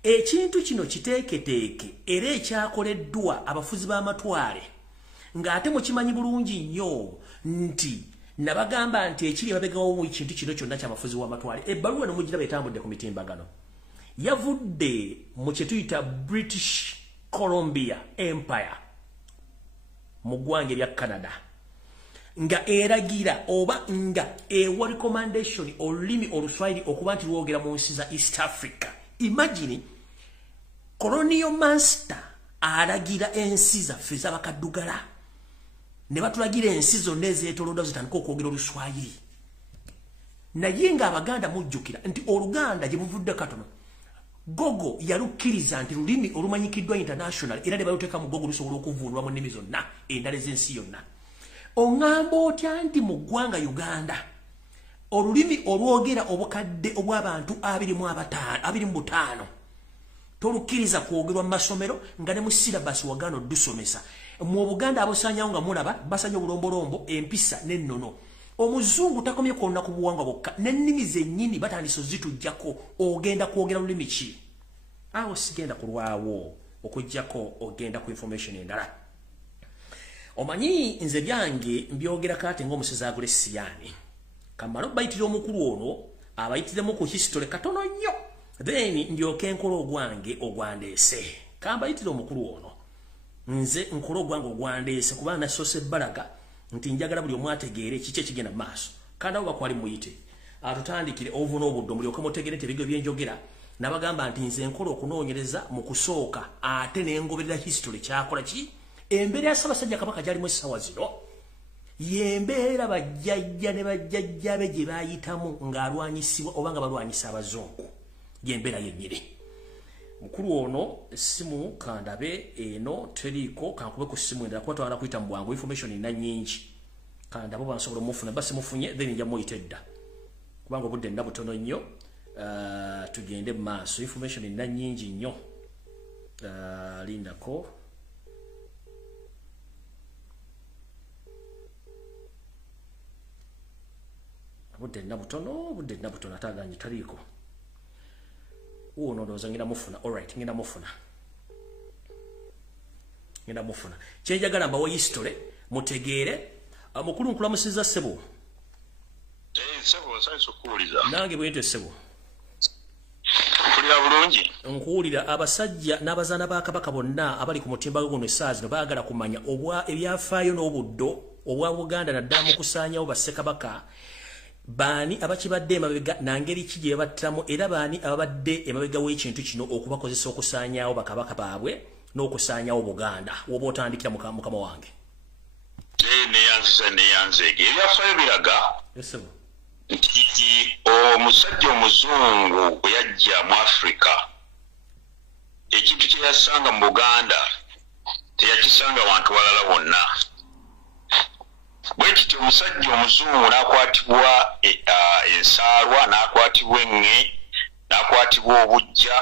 ekintu kino kiteeketeeke era ekyakoleddwa abafuzi b'amatwale ng'ate mukimanyi bulungi nnyo nti nabagamba nti ekiri babegawo mu kintu kino kyonna ky'abafuzi w'amatwale ebbaluwa nomugira betambudde ku mitimbagano yavudde mu kye tuyita British Columbia Empire mu ggwanga erya Canada nga eragira oba nga ewa recommendation olulimi Oluswayiri okuba nti lwogera mu nsi za East Africa. Imagine colonial master aragira ensi zaffe z'abakaddugala ne batulagira ensi zonna ezeetoolodde zitandika okwogera Oluswayiri. Naye nga Abaganda mujjukira nti Oluganda gye buvudde katono Gogo yalukkiriza nti lulimi olumanyikiddwa international era ne baluteeka mu Gogo lusobola okuvuunulwa mu nnimi zonna endala ez'ensi yonna. Ongamba otya nti mu ggwanga Uganda olulimi olwogera obukadde obw'abantu 25 tolukkiriza kwogerwa mu masomero nga ne mu silabasi wagano dusomesa mu Buganda abosanyawo nga mulaba basanya obulombolombo empisa n'ennono. Omuzungu takomye kwonna ku buwangwa bwokka n'ennimi zennyini batandise zitujjako ogenda kwogera lulimi ki? Awo sigenda kulwawo okujjako ogenda ku information endala. Omanyi nze byange mbyogera kate ng'omusezi agula essiyani. Kamala bayitira omukulu ono abayitiremu ku history katono nnyo. Then ndyoke nkola ogwange ogwandeese. Kambayitira omukulu ono. Nze nkola ogwange ogwandeese kuba nasoose ebbalaga nti njagala buli omu ategeere kiki ekigenda mu maaso. Kandi abo bakwali muyite. Atutandikire ovu n'obuddo mulyoke mutegeere nti ebigyo byenjogera. Nabagamba nti nze nkola okunoonyereza mu kusooka ate ne ngoberera history kyakola ki? Embeera ya Ssaabasajja Kabaka gyalimu essaawa zino y'embeera bajjajja ne bajjajjabe gye baayitamu ng'alwanyisibwa oba nga balwanyisa Abazungu. Y'embeera yennyini. mukulu ono simu kandabe eno teriko kankube ku simu endala kuba twagala kuyita mu bwangu information ina nyingi kandabo bansobola mufuna basi mufunye then nja muyitedda kubanga obudde nda butono nnyo tugende mu maaso information ina nyingi nnyo lindako budde nda butono ataganye taliko uno ndoza ngina mufuna alright ngina mufuna kyenjagala mbawo history mutegeere mukulu nkulamusiza ssebo sebo saiso kuuliza nange bwente ssebo kulira bulungi nkuwulira abasajja n'abazaana ba kabaka bonna abali ku mutimba guno essaazi no baagala kumanya ebyafaayo n'obuddo obwa Buganda naddala mu kusaanyawo bassekabaka baani abakibadde emabega nangeri ki gye babattiramu era baani ababadde emabega w'ekintu kino okubakozesa okusaanyawo bakabaka baabwe n'okusaanyawo Buganda woba otandikira mukama wange neyanzege ebyafaayo biraga nti omusajja omuzungu bwe yajja mu Afrika ekintu kye yasanga mu Buganda teyakisanga bantu balala bonna bwe kityo omusajja omuzungu n'akwatibwa ensaalwa n'akwatibwa eŋŋe n'akwatibwa obujja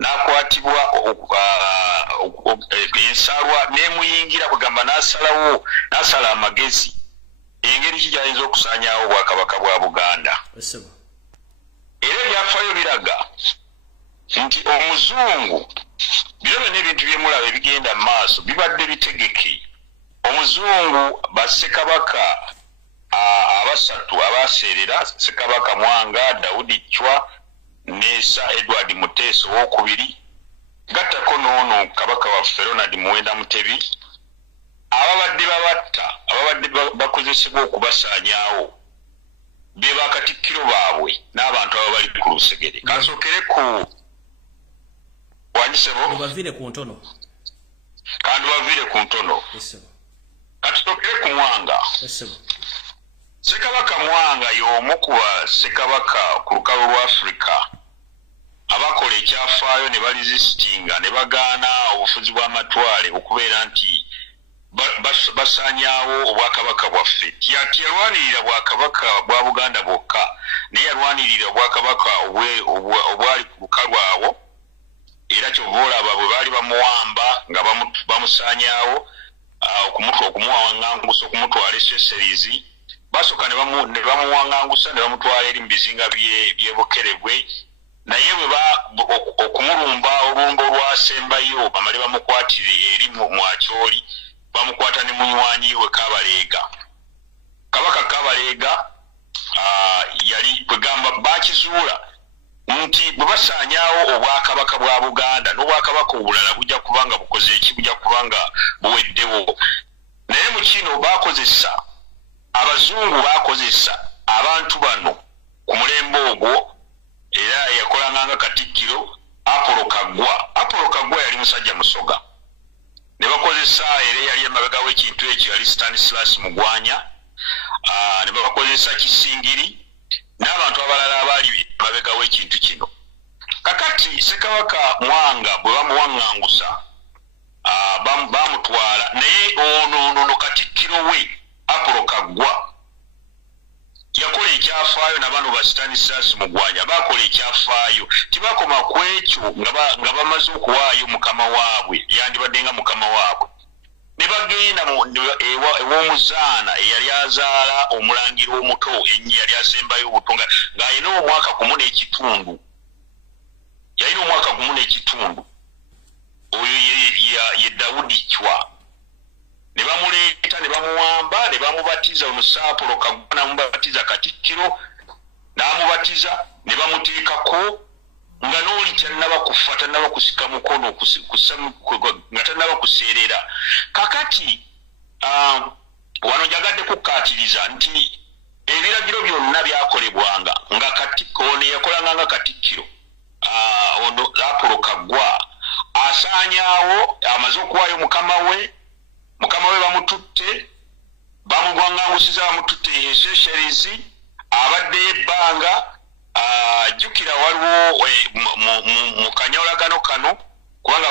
n'akwatibwa ensaalwa n'emuyingira kugamba n'asala amagezi engeri ki gy'ayinza okusaanyaawo obwakabaka bwa Buganda era ebyafaayo biraga nti omuzungu biro byonna ebintu byemulaba ebigenda mu maaso bibadde bitegeke omuzungu bassekabaka abasatu abaseerera Ssekabaka Mwanga Daudi Chwa ne Sir Edward Muteesa owookubiri gattako n'ono kabaka waffe Ronald Muwenda Mutebi ababadde babatta ababadde bakozesebwa okubasaanyaawo be bakatikkiro baabwe n'abantu ababali ku lusegere kasookere ku wanyisebo bavire ku ntono kandi bavire ku ntono katusookere ku Mwanga Ssekabaka Mwanga y'omu ku bassekabaka ku lukalu lwa Afrika abakola ekyafaayo ne balizisitinga ne bagaana obufuzi bw'amatwale okubeera nti basaanyaawo obwakabaka bwaffe tiyalwanirira bwakabaka bwa Buganda bwokka naye yalwanirira obwakabaka obwali ku lukalu awo era kyova olaba bwe baali bamuwamba nga bamusaanyaawo okumuwangangusa okumutwala eseserizi basooka ne bamuwangangusa ne bamutwala eri mu bizinga by'Ebukerebwe naye okumulumba olumba olwasembayo bamale bamukwatire eri mu Akyoli bamukwata ne munywanyi we Kabaleega kabaka Kabaleega yali kwegamba bakizuula nti bwe basaanyaawo obwakabaka bwa Buganda n'obwakabaka obulala bujja kubanga bukoze eki bujja kubanga buweddewo naye mu kino bakozesa abazungu bakozesa abantu bano ku mulembe ogwo era yakolanga Katikkiro Apollo Kaggwa yali musajja musoga ne bakozesa era yali emabega w'ekintu ekyo yali Stanislas Mugwanya ne bakozesa Kisingiri n'abantu abalala abaali emabega w'ekintu kino kakati Ssekabaka Mwanga bwe bamuwaŋŋangusa bamutwala naye ono Katikkiro we Apollo Kaggwa yakola ekyafaayo na bano ba Stanislas Mugwanya bakola ekyafaayo tibakoma ku ekyo nga bamaze okuwaayo mukama waabwe yandibadde nga mukama waabwe ne bagenda ew'omuzaana eyali azaala omulangira omuto ennyi yali asembayo obutonga ng'alina omwaka gumu n'ekitundu oyo ye Daudi Chwa ne bamuleeta ne bamuwamba ne bamubatiza ono Apollo Kaggwa n'amubatiza Katikkiro n'amubatiza ne bamuteekako nga n'oli tannaba kufa tannaba kusika mukono nga tannaba kuseerera kakati wano njagadde kukkaatiriza nti ebiragiro byonna byakolebwanga nga ono yakolanga nga Katikkiro ono Apollo Kaggwa asaanyaawo amaze okuwaayo mukama we bamututte bamugwangangusiza bamututte Seychelles abadde ebbanga jukira waliwo mu kanyolagano kano kubanga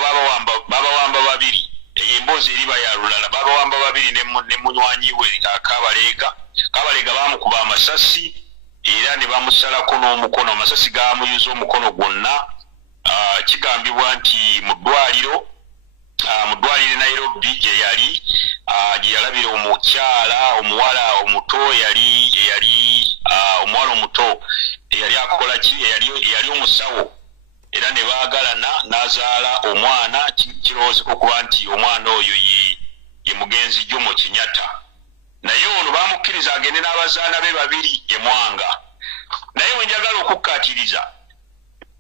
baba babiri emboozi eriba ya lulala baba wamba babiri ne munywanyi we kabalega bamukuba amasasi era ne bamusalako n'omukono amasasi gaamuyuza omukono gwonna kigambibwa nti mu ddwaliro Nairobi gye yalabira omukyala omuwala omuto omuwala omuto eyali akola ki eyali omusawo era ne baagalana n'azaala omwana kirowoozeka okuba nti omwana oyo ye mugenzi Jomo Kenyatta naye ono baamukkiriza agende n'abazaana be babiri ye Mwanga naye we njagala okukkaatiriza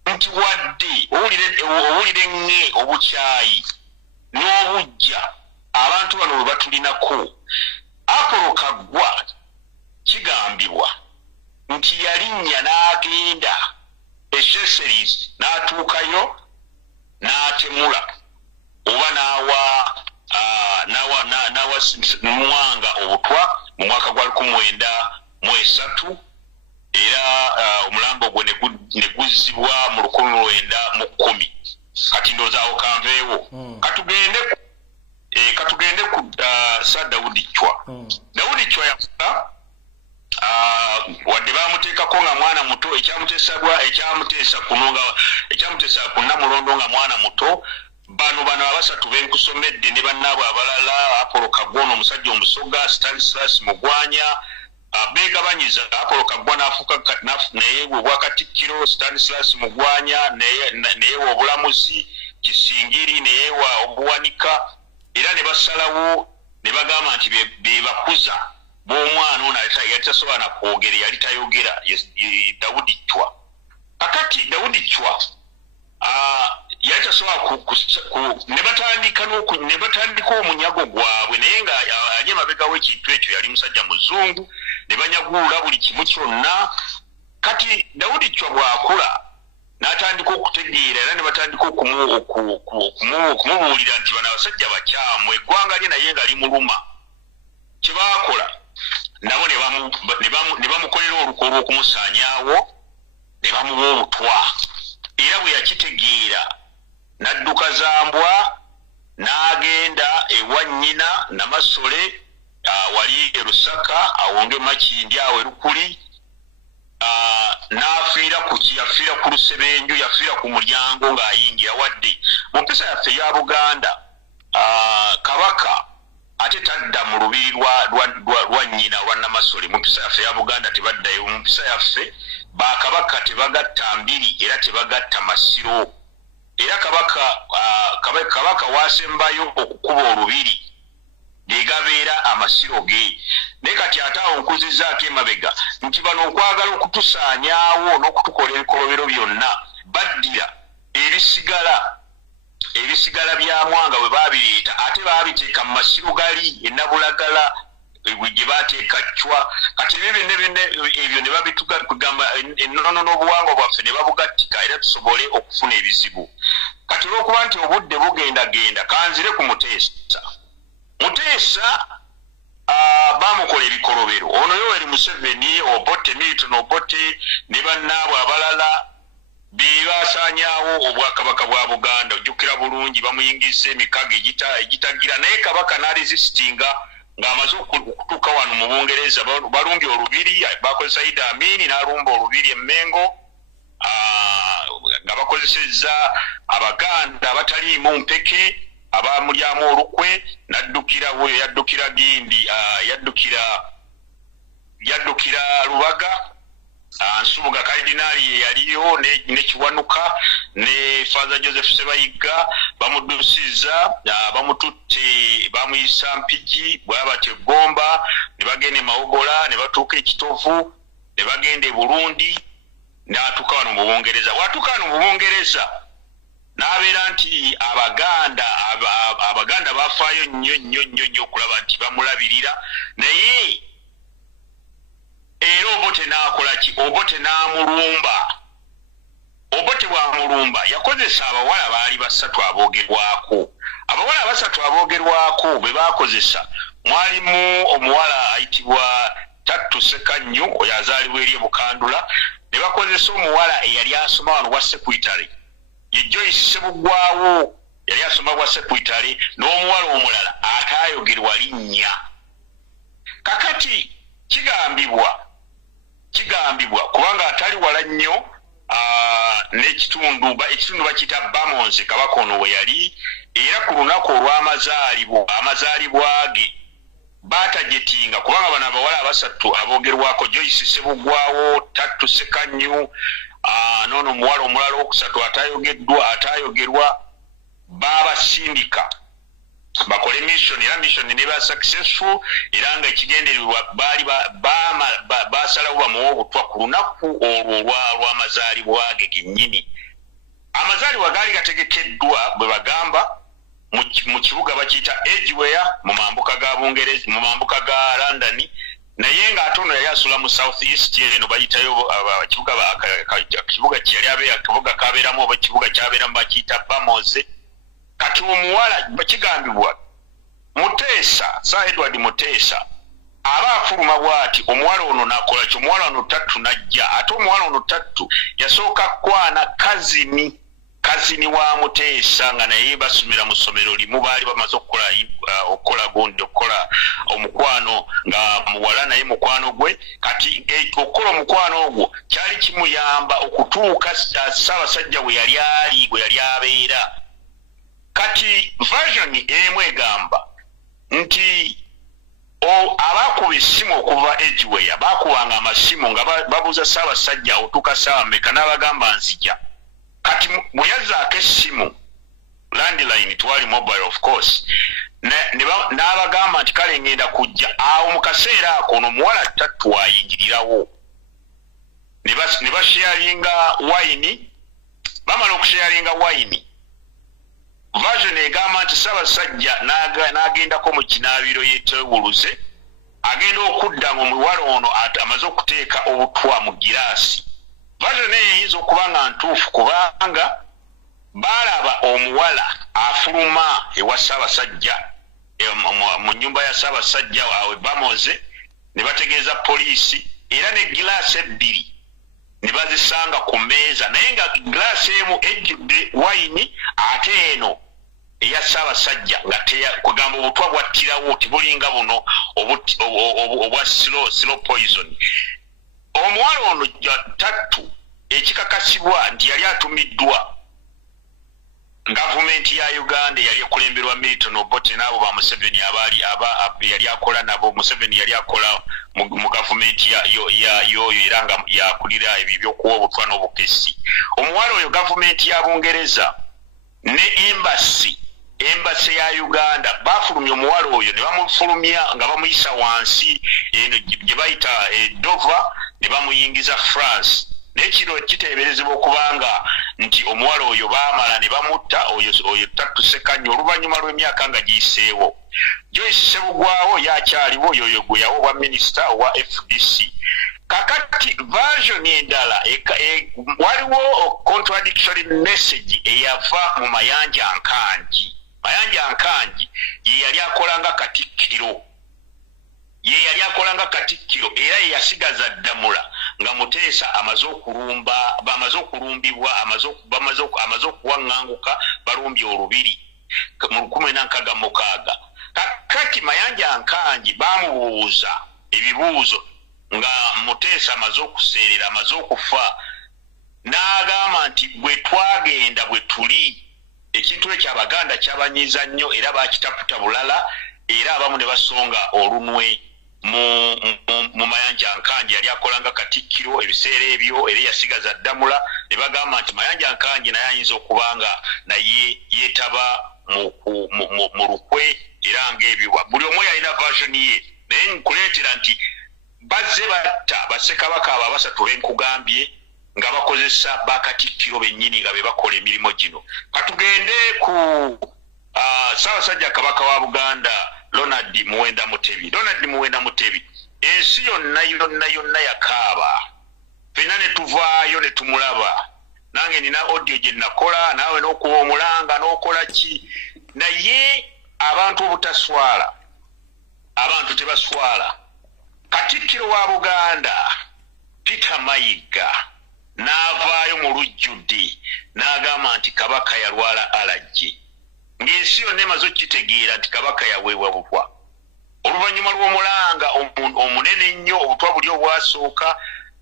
nti wadde owulire ŋŋe obukyayi n'obujja abantu bano bwe batulinako Apollo Kaggwa kigambibwa nti yalinnya n'agenda Seychelles n'atuukayo n'atemula oba n'awa Mwanga obutwa mu mwaka gwa 1903 era omulambo gwe ne guzzibwa mu 1910 kati ndozaawo kanveewo katugende ku Sir Daudi Chwa Daudi Chwa yafuka wadde baamuteekako nga mwana muto ekyamuteesa kunnamulondo nga mwana muto bano abasatu benkusomedde ne bannaabwe abalala Apollo Kaggwa omusajja omusoga Stanislas Mugwanya beegabanyiza Apollo Kaggwa n'afuuka naye obwakatikkiro Stanislas Mugwanya neyewa obulamuzi Kisingiri neyewa obuwanika era ne basalawo ne bagamba nti bebakuza b'omwana ono yali tasobola na kwogera yali tayogera Daudi Chwa kakati Daudi Chwa yali tasobola ne batandika omunyago gwabwe naye nga ali emabega w'ekintu ekyo yali musajja muzungu ne banyaguula buli kimu kyonna kati Daudi Chwa bw'akula n'atandika okutegeera era ne batandika okumubuulira nti bano abasajja bakyamu eggwanga lye naye nga limuluma kye baakola nabo ne bamukolera olukwe olw'okumusaanyaawo ne bamuwa obutwa era bwe yakitegeera n'adduka Zambwa n'agenda ewa nnyina Namasole wali e Lusaka awonge Makindi awo Lukuli n'afiira yafiira ku lusebenju yafiira ku mulyango ng'ayingira wadde mu mpisa yaffe ya Buganda Kabaka ate tadda mu lubiri lwa nnyina lwa Namasole mu mpisa yaffe ya Buganda tebaddayo mu mpisa yaffe bakabaka tebagatta mbiri era tebagatta masiro era kabaka waasembayo okukuba olubiri ligabeera amasiro ge naye kati ate awo nkuzizaako emabega nti bano okwagala okutusaanyaawo n'okutukola ebikolobero byonna baddira ebisigala bya Mwanga bwe baabireeta ate baabiteeka mu masiro gali enabulagala gye baateeka Chwa kati byonna ebyo ne babitugamba ennono n'obuwangwa bwaffe ne babugattika era tusobole okufuna ebizibu kati olw'okuba nti obudde bugendagenda kanzire ku Muteesa baamukola ebikolobero ono Yoweri Museveni Obote Milton Obote ne bannaabwe abalala baasaanyaawo obwakabaka bwa Buganda ojjukira bulungi bamuyingiza emikago egitagira naye kabaka n'aresistinga ng'amaze okutuuka wano mu Bungereza balumbye olubiri bakozesa Idi Amin n'alumba olubiri Emmengo nga bakozesezza Abaganda abataliimu mpeke abamulyamu olukwe n'addukira we yaddukira Gindi yaddukira Lubaga Nsubuga Kardinali ye yaliyo ne Kiwanuka ne Father Joseph Sebayiga bamuddusiza bamututte bamuyisa Mpigi bwabate Gomba ne bagenda Mawogola ne batuuka Ekitovu ne bagenda Burundi n'atuuka wano mu Bungereza watuuka wano mu Bungereza n'abeera nti Abaganda bafaayo nnyo okulaba nti bamulabirira naye era Obote n'akola ki Obote n'amulumba Obote bw'amulumba yakozesa abawala baali basatu aboogerwako abawala basatu aboogerwako be baakozesa mwalimu omuwala ayitibwa Tattu Sekannyu oyo azaalibwa eri Bukandula ne bakozesa omuwala eyali asoma wano wa secretary ye Joyce Sebugwawo yali asoma wa secretary n'omuwala omulala ataayogerwa linnya. Kakati kigambibwa kubanga atali wala nnyo n'ekitundu bakiyita Bamonze Kabaka ono we yali, era ku lunaku olw'amazaalibwa ge baatajetinga kubanga bano abawala abasatu aboogerwako Joyce Sebugwawo, Tattu Sekanyu, n'ono omuwala omulala owokusatu ataayogerwa baabasindika bakole mission, era mission ne ba successful, era nga ekigendererwa baali basalawo bamuwa obutwa ku lunaku olwo olw'amazaalibwa ge gennyini. Amazaalibwa gaali gategekeddwa bwe bagamba mu kibuga bakiyita Edgware mu mambuka ga Bungereza, mu mambuka ga London, naye nga ate ono yali asula mu South East eno bayitayo kibuga kibuga kabeeramu oba kibuga kyabeeramu bakiyita Bamoze. Kati omuwala bakigambibwa Muteesa, Sir Edward Muteesa aba afuluma bw'ati, omuwala ono nakola ki? Omuwala ono Tattu najja, ate omuwala ono Tattu yasooka kwana kazini wa Muteesa nga naye basomera mu ssomero limu, baali bamaze okukola omukwano nga muwala naye mukwano gwe. Kati okukola omukwano ogwo kyali kimuyamba okutuuka Ssaabasajja we yali abeera. Kati version emu egamba nti abakuba essimu okuva Edgware bakubanga amasimu nga babuuza Ssaabasajja otuuka ssaawa mmeka, n'abagamba nzija. Kati bwe yazzaako essimu landline, twali mobile of course, n'abagamba nti kale ngenda kujja. Awo mu kaseera ako ono omuwala Tattu ayingirirawo, ne basharinga wayini. Bamala okusharinga wayini, version egamba nti Ssaabasajja n'agendako mu kinaabiro yeetewuluze, agenda okudda ng'omuwala ono amaze okuteeka obutwa mu giraasi. Version eyo eyinza okuba nga ntuufu kubanga baalaba omuwala afuluma ewa Ssaabasajja mu nnyumba ya Ssaabasajja awe Bamoze, ne bategeeza poliisi, era ne giraasi ebbiri ne bazisanga ku mmeeza, naye nga giraasi emu ejjudde wayini, ate eno eya Ssaabasajja nga kugamba obutwa bwattirawo tebulinga buno obwa slow poison. Omuwala ono Tattu ekikakasibwa nti yali atumiddwa gavumenti ya Uganda, yali ekulemberwa Milton Obote n'abo ba Museveni yali akola nabo. Museveni yali akola mu gavumenti yoyo era nga yakulira ebyo by'okuwa obutwa n'obukesi. Omuwala oyo gavumenti ya Bungereza ne embassy ya Uganda bafulumya omuwala oyo, ne bamufulumya nga bamuyisa wansi eno gye bayita Dover, ne bamuyingiza France. N'ekiro kiteeberezebwa okubanga nti omuwala oyo baamala ne bamutta oyo Tattu Sekanyu oluvannyuma lw'emyaka nga giyiseewo. Joyce Sebugwawo yakyaliwo, yoyo gwe yawa obwa minisita owa FDC. Kakati version endala waliwo contradictory message eyava mu Mayanja Nkangi. Mayanja Nkangi ye yali akolanga Katikkiro, era ye yasigaza Ddamula nga Muteesa amaze okulumbibwa, amaze okuwaŋŋanguka, balumbye olubiri mu 1966. Kakati Mayanja Nkangi bamubuuza ebibuuzo nga Muteesa amaze okuseerera, amaze okufa, n'agamba nti bwe twagenda bwe tuli ekintu ekyo Abaganda kyabanyiiza nnyo era bakitaputa bulala, era abamu ne basonga olunwe mu Mayanja Nkangi yali akolanga Katikkiro ebiseera ebyo, era yasigaza Ddamula. Ne bagamba nti Mayanja Nkangi naye ayinza okubanga naye yeetaba mu lukwe, era ng'ebyo buli omu yalina version ye. Naye nkuleetera nti bazze batta bassekabaka abo abasatu benkugambye nga bakozesa bakatikkiro bennyini nga be bakola emirimu gino. Katugende ku Ssaabasajja Kabaka wa Buganda Ronald Muwenda Mutebi. Ensi yonna yakaaba, ffenna ne tuvaayo ne tumulaba. Nange nina audio gye nakola, naawe n'okuba omulanga n'okola ki, naye abantu obutaswala, abantu tebaswala. Katikkiro wa Buganda Peter Mayiga n'avaayo mu lujjudde n'agamba nti kabaka yalwala alajje ng'ensi yonna emaze okitegeera nti kabaka yaweebwa butwa oluvannyuma lw'omulanga omunene ennyo obutwa buli obwasooka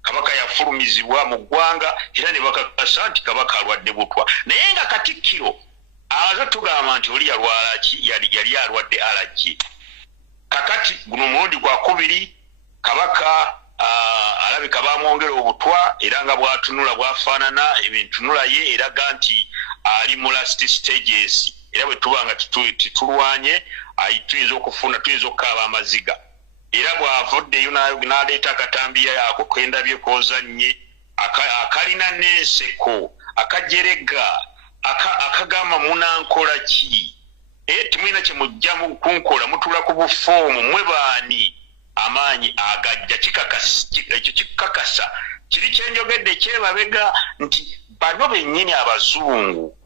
kabaka yafulumizibwa mu ggwanga era ne bakakasa nti kabaka alwadde butwa naye nga Katikkiro abaza tugamba nti oli yalwala ki yali alwadde alajje kakati guno mulundi gwa kubiri kabaka alabika bamwongera obutwa era nga bwatunula bwafaanana ebintunula ye eraga nti ali mu last stages era bwe tuba nga titulwanye tuyinza okufuna tuyinza okukaaba amaziga era bw'avuddeyo n'aleeta akatambiya yaako kendabye kozannye akalina n'enseko akajerega akagamba munankola ki timulina kye mujja kunkola mutula ku bufoomu mwe baani amaanyi agajja ekyo kikakasa kiri kyenjogedde kyebabega nti bano bennyini abazungu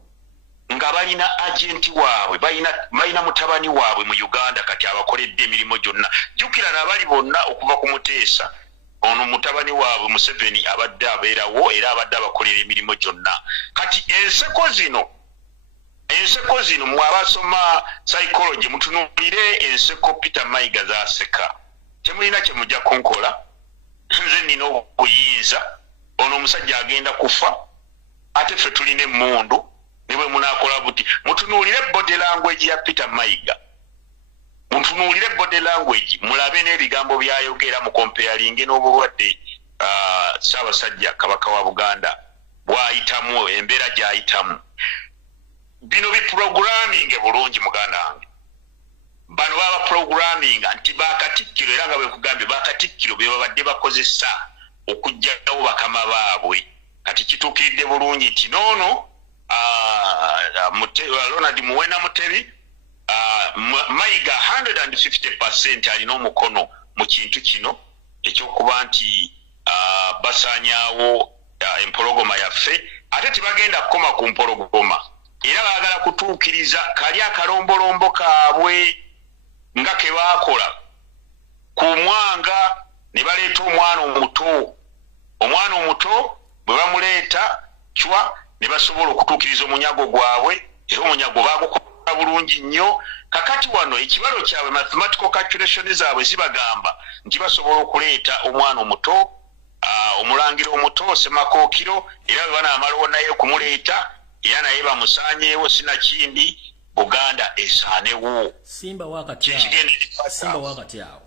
nga balina agenti waabwe balina mutabani waabwe mu Uganda kati abakoledde emirimu gyonna jjukira n'abali bonna okuva ku Muteesa ono mutabani waabwe Museveni abadde abeerawo era abadde abakolera emirimu gyonna kati enseko zino mwe abasoma psychology mutunuulire enseko Peter Mayiga zaseka temulina kye mujja kunkola nze nina obuyinza ono omusajja agenda kufa ate ffe tulina emmundu niwe munakola buti mutunuulire body language ya Peter Mayiga mutunuulire body language mulabe n'ebigambo byayogera mu comparing n'obulwadde Ssaabasajja Kabaka wa Buganda bw'ayitamu embeera gy'ayitamu bino biprogramming bulungi muganda wange bano baba programming nti bakatikkiro era nga bwe kugambye bakatikkiro be babadde bakozesa okujjawo bakama baabwe kati kituukiridde bulungi nti noono Ronald Muwenda Mutebi Mayiga 150% alina omukono mu kintu kino ekyokuba nti basaanyaawo empologoma yaffe ate tebagenda kukoma ku mpologoma era baagala kutuukiriza kali akalombolombo kaabwe nga ke baakola ku mwanga ne baleeta omwana omuto bwe bamuleeta cwa ne basobola okutuukiriza omunyago gwabwe era omunyago baagukola bulungi nnyo kakati wano ekibalo kyabwe mathematical calculation zaabwe zibagamba nti basobola okuleeta omwana omuto omulangira omuto Semakookiro era bwe banaamalawo naye okumuleeta era naye bamusaanyeewo sinakindi Buganda esaanewo Simba wakati awo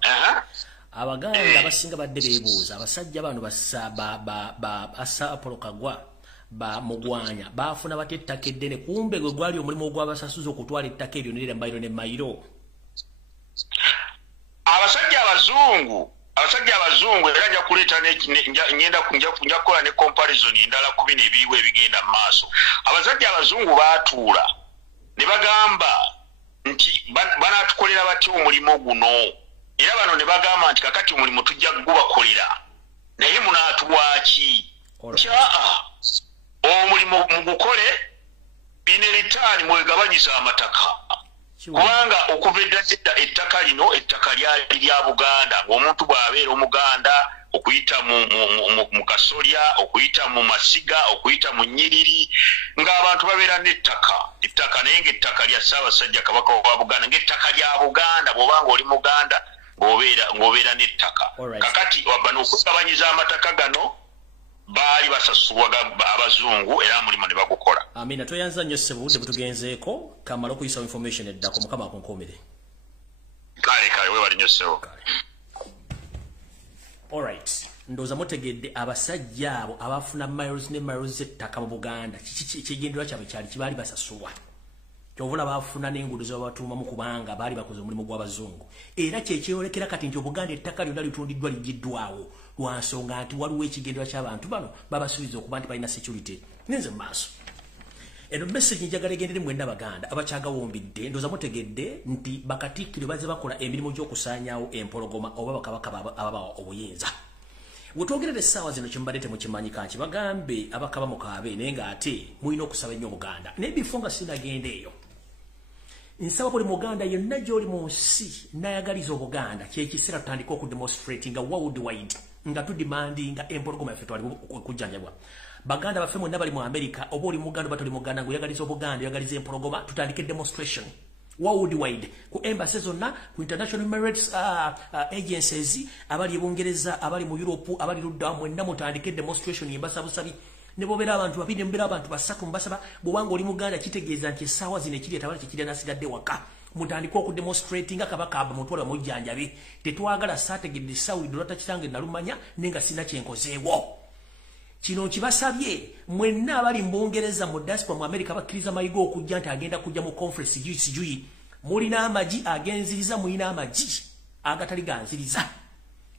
Abaganda abasinga badde beebuuza abasajja bano bassa Apollo Kagwa mugwanya baafuna bate ettaka eddene kumbe gwe gwali omulimu ogw'abasasuza okutwala ettaka eryo nerera mbayiro ne mayiro abasajja abazungu era nja kuleeta nja kukola ne comparison endala ku bino ebiriwo ebigenda mu maaso abasajja abazungu baatuula ne bagamba nti banaatukolera batya omulimu guno era bano ne bagamba nti kakati omulimu tujja gubakolera naye munaatuwaki omulimu mugukole in return mwegabanyiza amataka kubanga okuva edda ettaka lino ettaka lyali lya Buganda ng'omuntu bw'abeera Omuganda okuyita mu Kasolya okuyita mu Masiga okuyita mu Nnyiriri ng'abantu babeera n'ettaka naye ng'ettaka lya Ssaabasajja Kabaka wa Buganda ng'ettaka lya Buganda bw'oba ng'oli Muganda ng'obeera n'ettaka kakati bano okugabanyiza amataka gano baali basasulwaga abazungu era mulimu ne bagukola amina toyanza nnyo ssebo budde butugenzeeko kamala okuyisa information eddako mukama akunkomere kale webali nnyo ssebo alright ndowooza mutegedde abasajja abo abafuna miles ne miles z'ettaka mu Buganda ekigendererwa kyabwe kyali kibaali basasulwa kyovula baafuna n'enguudo zebabatuumamu kubanga baali bakoze omulimu gw'abazungu era kyekyeyolekera kati nti Obuganda ettaka lyonna litundiddwa ligiddwawo lwansonga nti waliwo ekigendererwa ky'abantu bano babasuubiza okuba nti balina security nenze mu maaso eno message njagala egendere mwenda Baganda abakyagawombidde ndowooza mutegedde nti bakatikkiro bazze bakola emirimu gy'okusaanyaawo empologoma oba bakabaka ababawa obuyinza wetwogerera essaawa zino kyembadde temukimanyika nti bagambe abakaba mukaabe naye ng'ate mulina okusaba ennyo Muganda naye bifo nga sinagenda eyo nsaba buli Muganda yonna gy'oli mu nsi nayagaliza Obuganda kyekiseera tutandika okudemonstratinga worldwide nga tudimandinga empologoma yaffe twali kujjanjabwa baganda baffe mwenna bali mu America oba oli muganda batali muganda nguyagaliza obuganda yagaliza empologoma tutandike demonstration worldwide ku embassy zonna ku international marriage agencies abali Bungereza abali mu Europe abali ludda mwenna mutandike demonstration yembasabusabi nebo bera abantu babide mbera abantu basatu mbasaba bwanga oli muganda kitegeeza nti sawa zine kiri tabali kiri nasigadde waka mutandika ku demonstrating akabaka aba mutwala mujjanjabe tetwagala sategedde saudi dolata kitange nalumanya nenga sina kyenkozeewo kino kibasabye mwenna abali mbongereza mu diaspora mu America bakiriza mayigo okujja nti agenda kujja mu conference juice mulina amaji agenziriza mulina amaji agatali ganziriza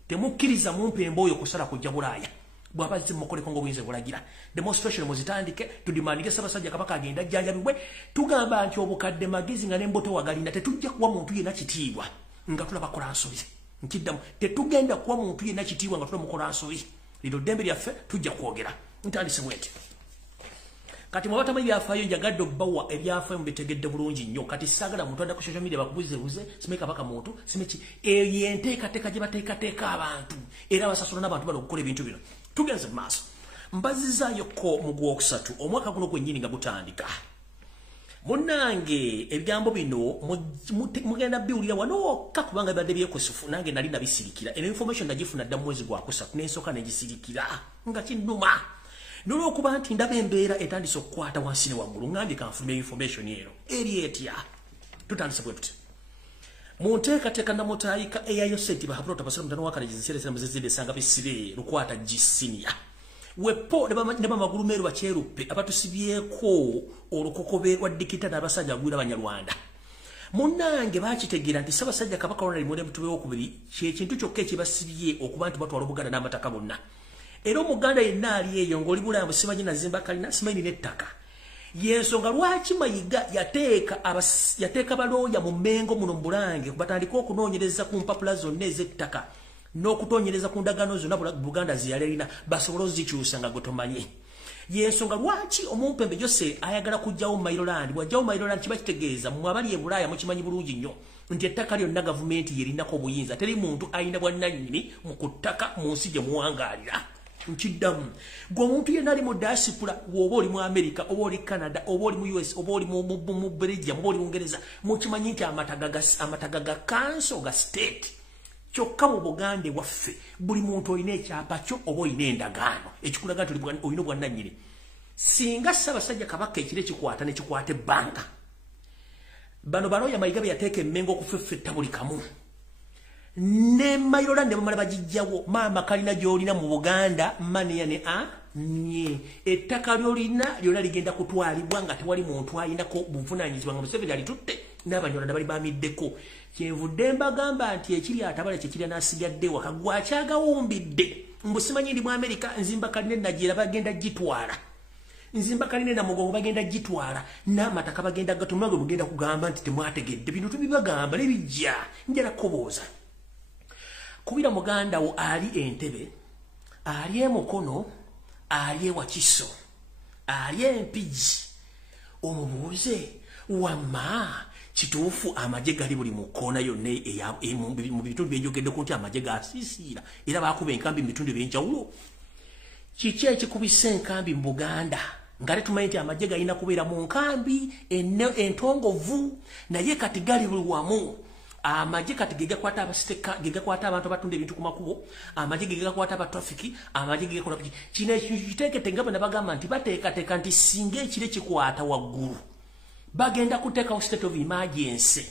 temukiriza mumpe emboyo kusala kujja Bulaya bwabazi mukole kongo bwinze bulagira demonstration muzitandike tudimandike sabasajja kabaka agenda jjanjabibwe tugamba nti obukadde magizi nga nemboto wagalinda tetujja kuwa muntu yena kitiibwa nga tulaba kolansobi nkiddamu tetugenda kuwa muntu yena kitiibwa nga tulaba kolansobi lino dembe lyaffe tujja kwogera ntandise bwete kati mwabata byafaayo njagadde okubawa ebyafaayo mubitegedde bulungi nnyo kati sagala muntu adda ku social media bakubuzebuze simeka baka muntu simeki yenteekateeka gye bateekateeka abantu era basasula n'abantu bali okukola ebintu bino tugenze mu maaso mbazizaayo ko mu Gwokusatu omwaka guno gwennyini nga gutandika munnange ebigambo bino mugenda biwulira wano wokka kubanga bibadde byekosufu nange nali nabisirikira eno information nagifuna dda mu mwezi gwa kusatu n'ensooka negisirikira nga kinnuma n'olwokuba nti ndaba embeera etandise okukwata wansi ne waggulu ngambye kanfuluma information eno eri etya tutandise bwe tuti mu nteekateeka namutaayika eyayo senti bahabulota basala mutano wakalegiziseresera muzizidde esanga bisibe lukwata gisinia wepo ne bamagulu meeru bakyeruppe abatusibyeko olukokobe lwa dikita n'abasajja agwira Banyarwanda munnange bakitegeera nti Ssaabasajja Kabaka Ronald Muwenda Mutebi w'okubiri kyekintu kyokka ekibasibye okuba nti batwala Obuganda n'amataka gonna era Omuganda yenna ali eyo ng'oli Bulambo simanyi nazimba kalina simanyi n'ettaka yensonga lwaki Mayiga yateeka balooya mu Mmengo muno Bulange batandika okunoonyereza ku mpapula zonna ez'ettaka n'okutoonyereza ku ndagaano zonna Buganda ziyalina basobole ozikyusa nga gotomanyi yensonga lwaki omumpembe Jose ayagala kujjawo Mailoland bwajjawo Mailoland kiba kitegeeza mmwe abali e Bulaaya mukimanyi bulungi nnyo nti ettaka lyonna gavumenti yerinako obuyinza teri muntu ayina bwannannyini mu kuttaka mu nsi gye muwangaalira nkiddamu gwe omuntu yenna ali mu diaspora oba oli mu America oba oli Canada oba oli mu US oba oli mu Belgium oba oli Bungereza mukimanyi nti amataga ga council ga state kyokka mu Buganda waffe buli muntu olina ekyapa kyo oba olina endagaano ekikulaga nti olina obwannannyini singa Ssaabasajja Kabaka ekire kikwata nekikwata ebbanga bano balooya Mayiga bye yateeka Emmengo okufeffetta buli kamu ne Mailoland ne bamala bagijjawo maama kalina gy'olina mu Buganda maniya ne nye ettaka ly'olina lyonna ligenda kutwalibwa nga tewali muntu ayinako buvunaanyizibwa nga Museveni alitutte n'Abanyarwanda bali bamiddeko kyenvudde mbagamba nti ekiri atabala kyekirya n'asigadde waka gwakyagawumbidde mbusimanyi ndi mu America nzimba kaline nagyera bagenda gitwala nzimba kaline namugongo bagenda gitwala n'amataka bagenda gatumanga mugenda kugamba nti temwategedde bino tubibagamba nebijja njala kobooza kubira muganda wo ali Entebbe ali e Mukono ali e Wakiso ali e Mpigi omubuuze wamma kituufu amagye gali buli mu koona yonna mu bitundu byenjogeddeko nti amagye gaasiisiira era baakuba enkambi mu bitundu ebyenjawulo kiki ekikubisa enkambi mu Buganda nga tetumanyi nti amagye galina kubeera mu nkambi entongovu naye kati gali buli wamu amagye kati gegakwata abasiteka gegakwata abantu abatunda ebintu ku makubo amagye gegakwata abatrafiki amagye gegakola kino ekiteekete nga bwe nabagamba nti bateekateeka nti singa ekire kikwata waggulu bagenda kuteekawo state of emergency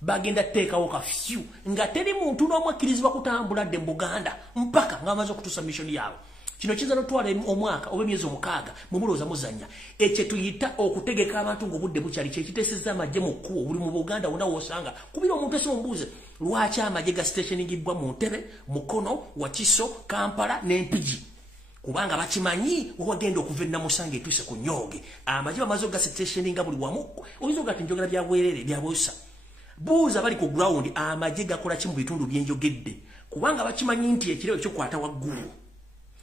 bagenda teekawo kafyu nga teri muntu n'omu akkirizibwa kutambula dde mu Buganda mpaka ng'amaze okutuusa mission yaabwe kino kiyinza n'otwala omwaka oba emyezi 6 mumulowooza muzannya ekyo tuyita okutegeka abantu ng'obudde bukyali kyekiteesezza amagye mu kkubo buli mu Buganda wonna w'osanga kubira omuntu esi omubuuze lwaki amagye gastationingibwa mu Ntebe Mukono Wakiso Kampala n'Empigi kubanga bakimanyi wagenda okuva Namusanga etuuse ku Nyooge amagye bamaze ogastationinga buli wamu oyinza ogati njogera bya bwerere bya buusa buuza bali ku ground amagye gakola ki mu bitundu byenjogedde kubanga bakimanyi nti ekirego kikwata waggulu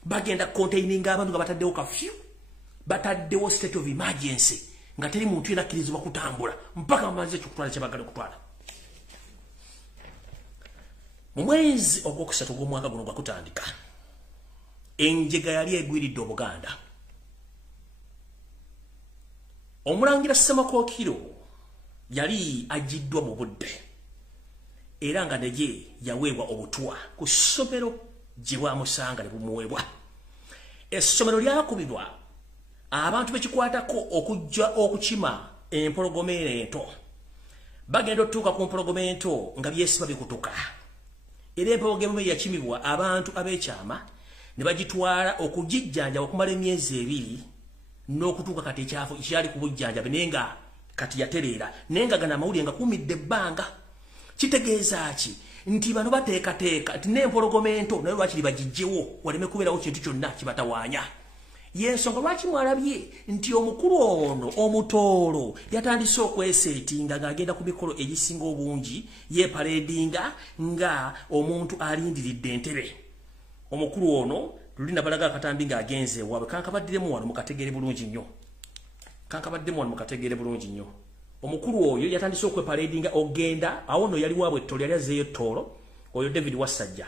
bagenda containinga abantu nga bataddewo kafyu bataddewo state of emergency nga teri muntu yena akkirizibwa kutambula mpaka bamaze ekikutwala kyebagala okutwala mu mwezi ogwokusatu gw'omwaka guno gwakutandika enjega yali egwiridde Obuganda. Omulangira Ssemakokiro yali ajiddwa mu budde era nga naye yaweebwa obutwa ku ssomero gye bwamusanga ne bumuweebwa. Essomero lyakubibwa abantu bekikwatako okujja okukima empologoma ento. Bagenda otuuka ku mpologoma ento nga byesiba bikutuka. Era empologoma yakimibwa abantu ab'ekyama ne bagitwala okugijjanja okumala emyezi 2 n'okutuuka kati ekyafu kyali ku bujjanjabi nenga kati yatereera nenga gana amawulire nga kumidde ebbanga. Kitegeeza ki nti bano bateekateeka nti n'empologoma ento naye lwaki bagijjewo waleme kubeerawo kintu kyonna kibatawaanya. Yensonga lwaki mwalabye nti omukulu ono omutoolo yatandise okweseetinga ng'agenda ku mikolo egisinga obungi yeepareedinga nga omuntu alindiridde entebe. Omukulu ono lulina balaga akatambi ng'agenze ewaabwe kankabaddemu wano mukategeere bulungi nnyo. Omukulu oyo yatandise okwepareedinga ogenda awo no yali waabwe ettolo yali azeeyo ettolo oyo David Wasajja.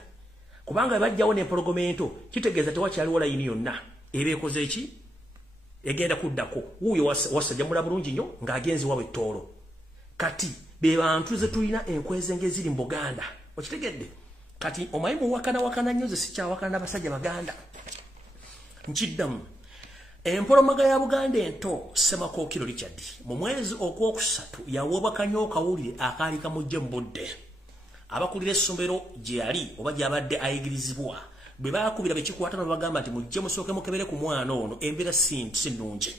Kubanga bajjawo n'empologoma ento kitegeeza tewakyaliwo layini yonna eba ekoze eki egenda kuddako. Wuuyo Wasajja mulaba bulungi nnyo ng'agenze waabwe ettolo. Kati be bantu ze tulina enkweze ng'eziri mu Buganda okitegedde. Kati omayi muwakana nnyo ze sikyawakana n'abasajja Baganda. Nkiddamu empolomaga ya Buganda ento Ssemakokiro Richard mu mwezi ogwokusatu yaweebwa kanyo kawulire akaali kamujje mu budde. Abakulira essomero gye yali oba gy'abadde ayigirizibwa bwe baakubira bekikwata no bagamba nti mujje musooke mukebere ku mwana ono embeera si nnungi.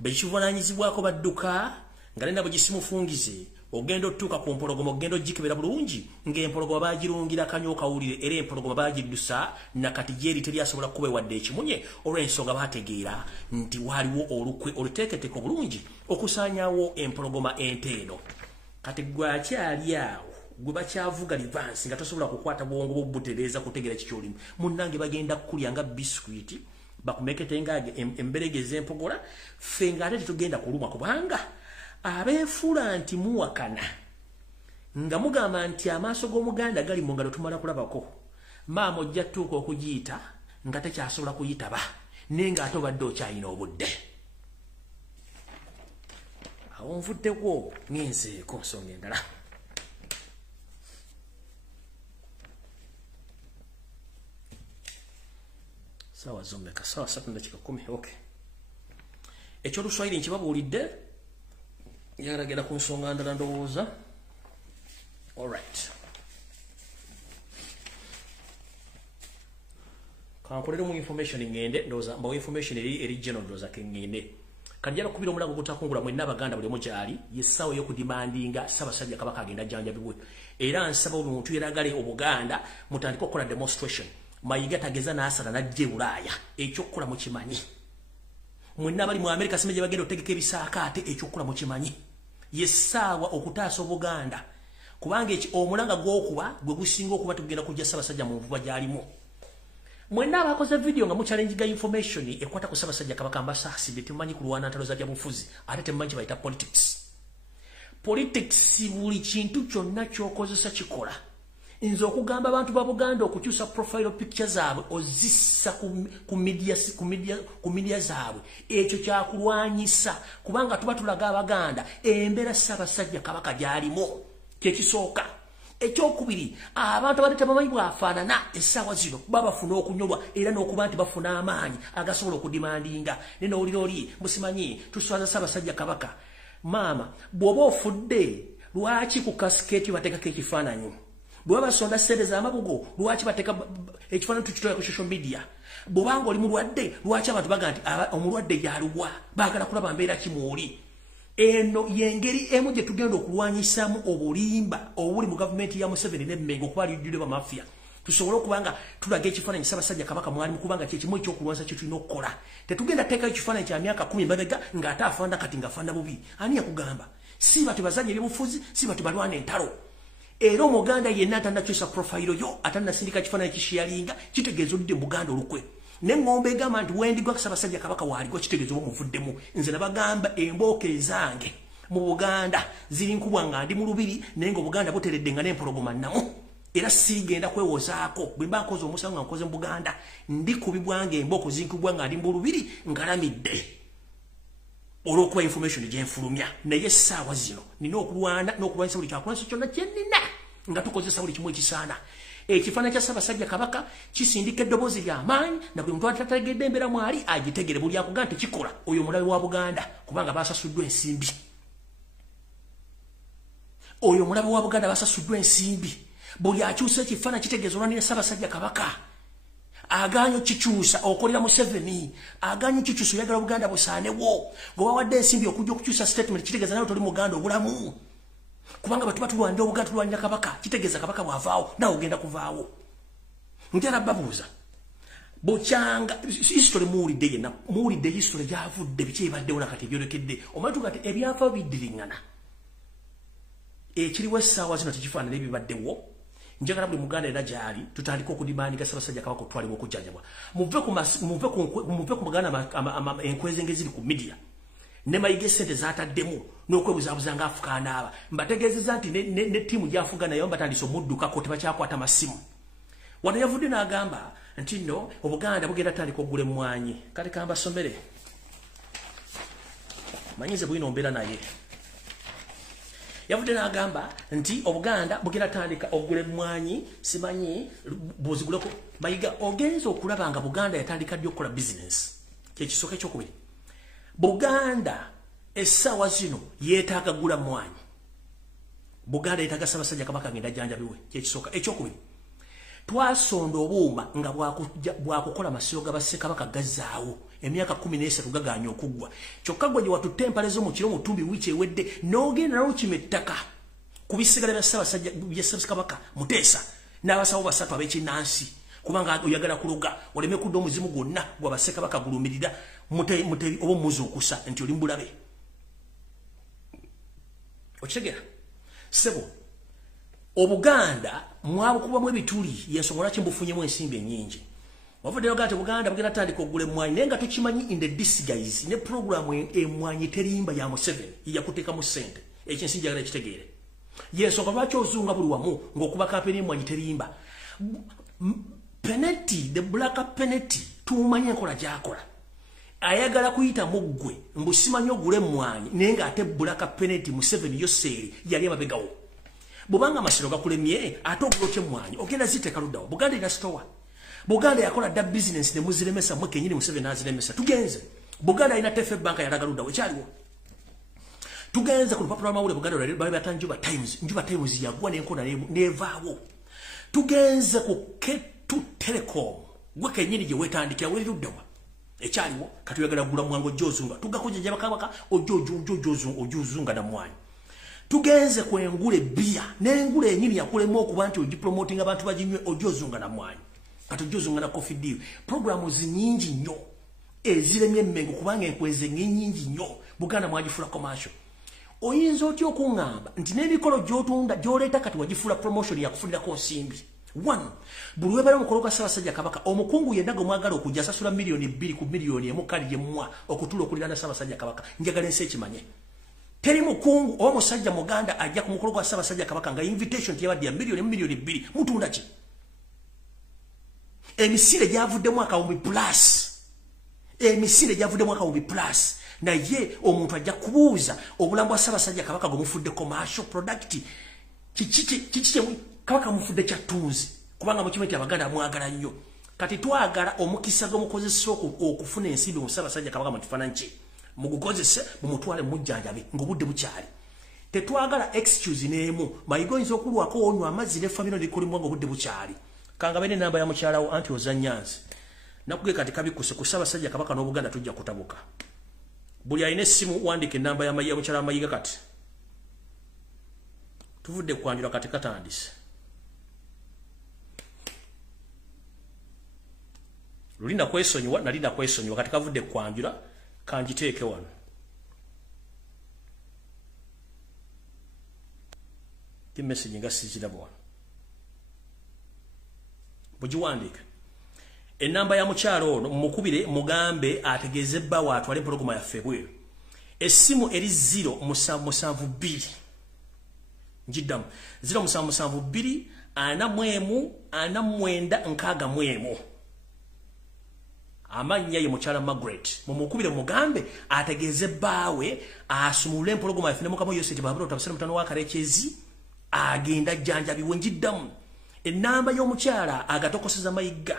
Bekivunaanyizibwako badduka nga nena bwe gisimufungize ogenda otuuka ku mpologoma ogenda ogikebera bulungi ng'empologoma baagirungira kanyo kawulire era empologoma baagiddusa nakati gyeri teryasobola kuba wadde ekimunye olw'ensonga baategeera nti waaliwo olukwe oluteeketeeko bulungi okusaanyaawo empologoma ente eno. Kati gwakyali awo gwe bakyavuga livansi nga tosobola kukwata bwongo bw'obutereeza kutegeera kikyolimu. Munnange bagenda kukulya nga biskwiti bakumekete nga emberege ez'empogola ffe ng'ate tetugenda kuluma kubanga abeefuula nti muwakana nga mugamba nti amaaso g'Omuganda gali mu ngalo tumala kulabako. Maama ojja tuuka okugiyita nga tekyasobola kuyitaba naye ng'ate obadde okyalina obudde. Awo nvuddeko ngenzeeko nsonga endala. Sawa zommeka sawa 3:10. Okay. Ekyoluswayiri nkibabuulidde yaragera ku nsonga ndala ndowooza. Alright. Kankolere mu information ngende ndowooza mbawo information eri general ndowooza kengende. Kanjala kubira omulango gutakungula mwenna Abaganda buli omu gyali yessawo y'okudimandinga Ssaabasajja Kabaka agenda jjanjabibwe. Era nsaba omuntu yeragale Obuganda mutandika okukola demonstration. Mayiga tageza n'asala n'ajja Bulaaya ekyokukola mu kimanyi. Mwenna bali mu America simeje bagenda otegeka ebisaakaate ekyokukola mu kimanyi. Yessaawa okutaasa Obuganda kubanga omulanga gw'okuba gwe gusinga okuba tugenda kujja Ssaabasajja mu nvuba gy'alimu. Mwenna abakoze video nga mu challenge ga information ekwata ku Ssaabasajja Kabaka Mbasasi temumanyi kulwana ntalo za byabufuzi ate temumanyi bayita politics. Politics buli kintu kyonna ky'okozesa kikola. Nzo okugamba abantu ba Buganda okukyusa profile picture zaabwe ozissa ku media zaabwe ekyo kyakulwanyisa kubanga tuba tulaga Abaganda embeera Ssaabasajja Kabaka gy'alimu kyekisooka. Ekyokubiri abantu abadde tebamanyi bwafaanana essaawa zino babafuna okunyolwa era n'okuba nti bafuna amaanyi agasobola okudimandinga ne n'owulira oli musimanyi tuswaza Ssaabasajja Kabaka. Maama bw'oba ofudde lwaki ku kasikeeti bateekako ekifaananyi? Bwe basonda ssente z'amabugo lwaki bateeka ekifaananyi tukitoya ku social media? Bw'obanga oli mulwadde lwaki abantu baga nti omulwadde yaluwa baagala kulaba mbeera kimwoli? Eno yengeri emu gye tugenda okulwanyisaamu obulimba obuli mu gavumenti ya Museveni n'Emmengo okuba liddirwe bamafia. Tusobole okubanga tulaga ekifaananyi Ssaabasajja Kabaka mwalimu kubanga kyekimu ekyokulwanyisa kye tulina okukola. Tetugenda teekayo ekifaananyi kya myaka 10 emabega ng'ate afaanda kati ng'afaanda bubi. Ani yakugamba? Si batu bazanya ebyobufuzi, si batu balwana entalo. Era Omuganda yenna atannakyusa profile yo atannasindika kifaananyi kishiyalinga kitegeeza oludde mu Buganda olukwe. N'engombe egamba nti wendigwa Ssaabasajja Kabaka waaligwa kitegeeza oba muvuddemu. Nze nabagamba embooke ezange mu Buganda ziri nkubwa nga ndi mu lubiri naye nga Obuganda buteredde nga n'empologoma nnamu. era sigenda kwewozaako bwe mba nkoze omusango nga nkoze mu Buganda ndi kubibwange emboko zinkubwa nga ndi mu lubiri ngalamidde olw'okuba information gyenfulumya naye essaawa zino nina okulwana n'okulwanyisa buli kyakulwanyisa kyonna kyennina nga tukozesa buli kimu ekisaana ekifaananyi kya Ssaabasajja Kabaka kisindika eddoboozi ly'amaanyi na buli muntu atategedde embeera mwali agitegere buli akugaa nti kikola oyo omulabe wa Buganda kubanga basasuddwa ensimbi oyo omulabe wa Buganda basasuddwa ensimbi buli akyusa ekifaananyi kitegeeza olwanira Ssaabasajja Kabaka aganyo kikyusa okolera mu 7 aganyo kikyusa oyagala Buganda busaanewo gwe wawadde ensimbi okujja okukyusa statement kitegeeza nawe toli Muganda obulamu kubanga batuba tulwanira Obuganda tulwanira Kabaka kitegeeza Kabaka bwavaawo nawe ogenda kuvaawo njala babuuza bokyanga history muwulidde yenna muwulidde history gyavudde biki ebaddewo nakati ebyolekedde omanyi tugati ebyafaawo biddiringana ekiriwo essaawa zino tekifaanana ebibaddewo njagala buli Muganda era gyali tutandika okudimandika Ssaabasajja Kabaka okutwalibwa okujjanjabwa muve ku Buganda enkweze ngeziri ku media ne mayiga esente zaataddemu n'okwebuzaabuza ng'afuka anaaba mbategeezezza nti ne ttiimu gy'afuga nayo mbatandise omuddukako tebakyakwata masimu wano yavudde n'agamba nti nno Obuganda bugenda tandika okugula emmwanyi kale kambasomere manyize bwino mbeera naye yavudde n'agamba nti Obuganda bugenda tandika okugula emmwanyi simanyi bw'ozigulako mayiga ogenza okulaba nga Buganda yatandika ddi okukola bizinesi kyekisooka ekyokubiri Buganda essaawa zino yeetaaga gula mmwanyi Buganda yeetaaga Ssaabasajja Kabaka ngenda jjanjabiwe kyekisooka ekyokubiri twasonda obuuma nga bwakukola masiro ga Bassekabaka gazzaawo emyaka 13 gaganya okuggwa kyokka gwe gye watutte empale z'omukiro mu ttumbi wiiki ewedde n'ogenda n'okima ettaka ku bisigala bya Ssaabasajja Kabaka Muteesa n'abasawo basatu ab'ekinnansi kubanga oyagala kuluga oleme kudda omuzimu gwonna gwa Bassekabaka gulumirira mutebi oba muzuukusa nti oli mbulabe okitegera sebo Obuganda mwabukubamu ebituli yensonga lwaki mbufunyemu ensimbi ennyingi wavudde yoga nti Buganda bugenda tandika okugula emmwanyi naye nga tukimanyi in the disguise ne programu emmwanyi terimba ya Museveni yakuteekamu ssente ekyo ensi njagala ekitegeere yensonga lwaki ozunga buli wamu ng'okuba kampeni emmwanyi terimba Penalty the black penalty tumanyi enkola gy'akola ayagala kuyita muggwe mbusimanyi ogule emmwanyi naye ng'ate black penalty Museveni yoseeri yali amabegawo bubanga amasiro gakulemye ate ogulotya emmwanyi ogenda ziteeka luddawo Buganda ina store Buganda yakola dda business ne muziremesa mwe kenyini Museveni n'aziremesa tugenze Buganda ina tefe banka yalaga luddawo ekyaliwo tugenze ku lupapula lw'amawulire Buganda bali bata Njuba Times yagwa n'enkola n'evaawo tugenze ku Ketu Telecom gwe kenyini gye weetandikira weeruddawa ekyaliwo katuyagala gula mwango ojozunga tugakujenjaba Kabaka ojozunga na mmwanyi tugenze ku engule bia n'engule enyini yakulema okuba nti ogipromoting abantu baginywe ojozunga na mmwanyi kati ojozunga na coffee deal programu zinyingi nnyo eziremye emmengo kubanga enkweze nyingi nnyo Buganda mwagifula commercial oyinza otya okuŋŋamba nti n'emikolo gy'otunda gy'oleeta kati wagifula promotion yakufunirako nsimbi 1 buli webale omukolo gwa Ssaabasajja Kabaka omukungu yenna gwe mwagala okujja asasula milioni 2 ku milioni emu kali yemmwa okutuula okuliraana Ssaabasajja Kabaka njagala ensi ekimanye teri mukungu oba musajja Muganda ajja ku mukolo gwa Ssaabasajja Kabaka nga invitation teyabadde ya milioni 2 mutunda ki emisire gyavuddemu akawumbi plus naye omuntu ajja kubuuza obulamu bwa Ssaabasajja Kabaka gumufudde commercial product kiki Kabaka mufudde kyattunzi kubanga mukimenti Abaganda mwagala nnyo kati twagala omukisa g'omukozesa okufuna ensimbi mu Ssaabasajja Kabaka mu kifaananyi kye mugukozese mumutwale mujjanjabe ng'obudde bukyali tetwagala excuse n'emu mayiga oyinza okulwako onywa amazzi ne famino likulimwa ng'obudde bukyali kangabe n'enamba ya mukyalawo anti ozannyanzi nakuge kati kabikuse ku Ssaabasajja Kabaka n'Obuganda tujja kutabuka buli alina essimu wandika enamba ya mukyala wa Mayiga kati tuvudde kwanjula kati katandise lulinda kwesonyiwa nalinda kwesonyiwa kati kavudde kwanjula kanjiteeke wano message nga sizirabo wano bugiwandika enamba ya mukyalo ono mukubire mugambe ategeeze bbawa atwale empologoma yaffe bweru essimu eri 0772 njiddamu 0772 4 amanya ye muchala Margaret mumukubire mugambe ategeze bawe asumule empologoma afine mukamo yose tibabiro tabasana mutano wakarekezi agenda janja biwenjiddamu enamba y'omukyala agatokoseza mayiga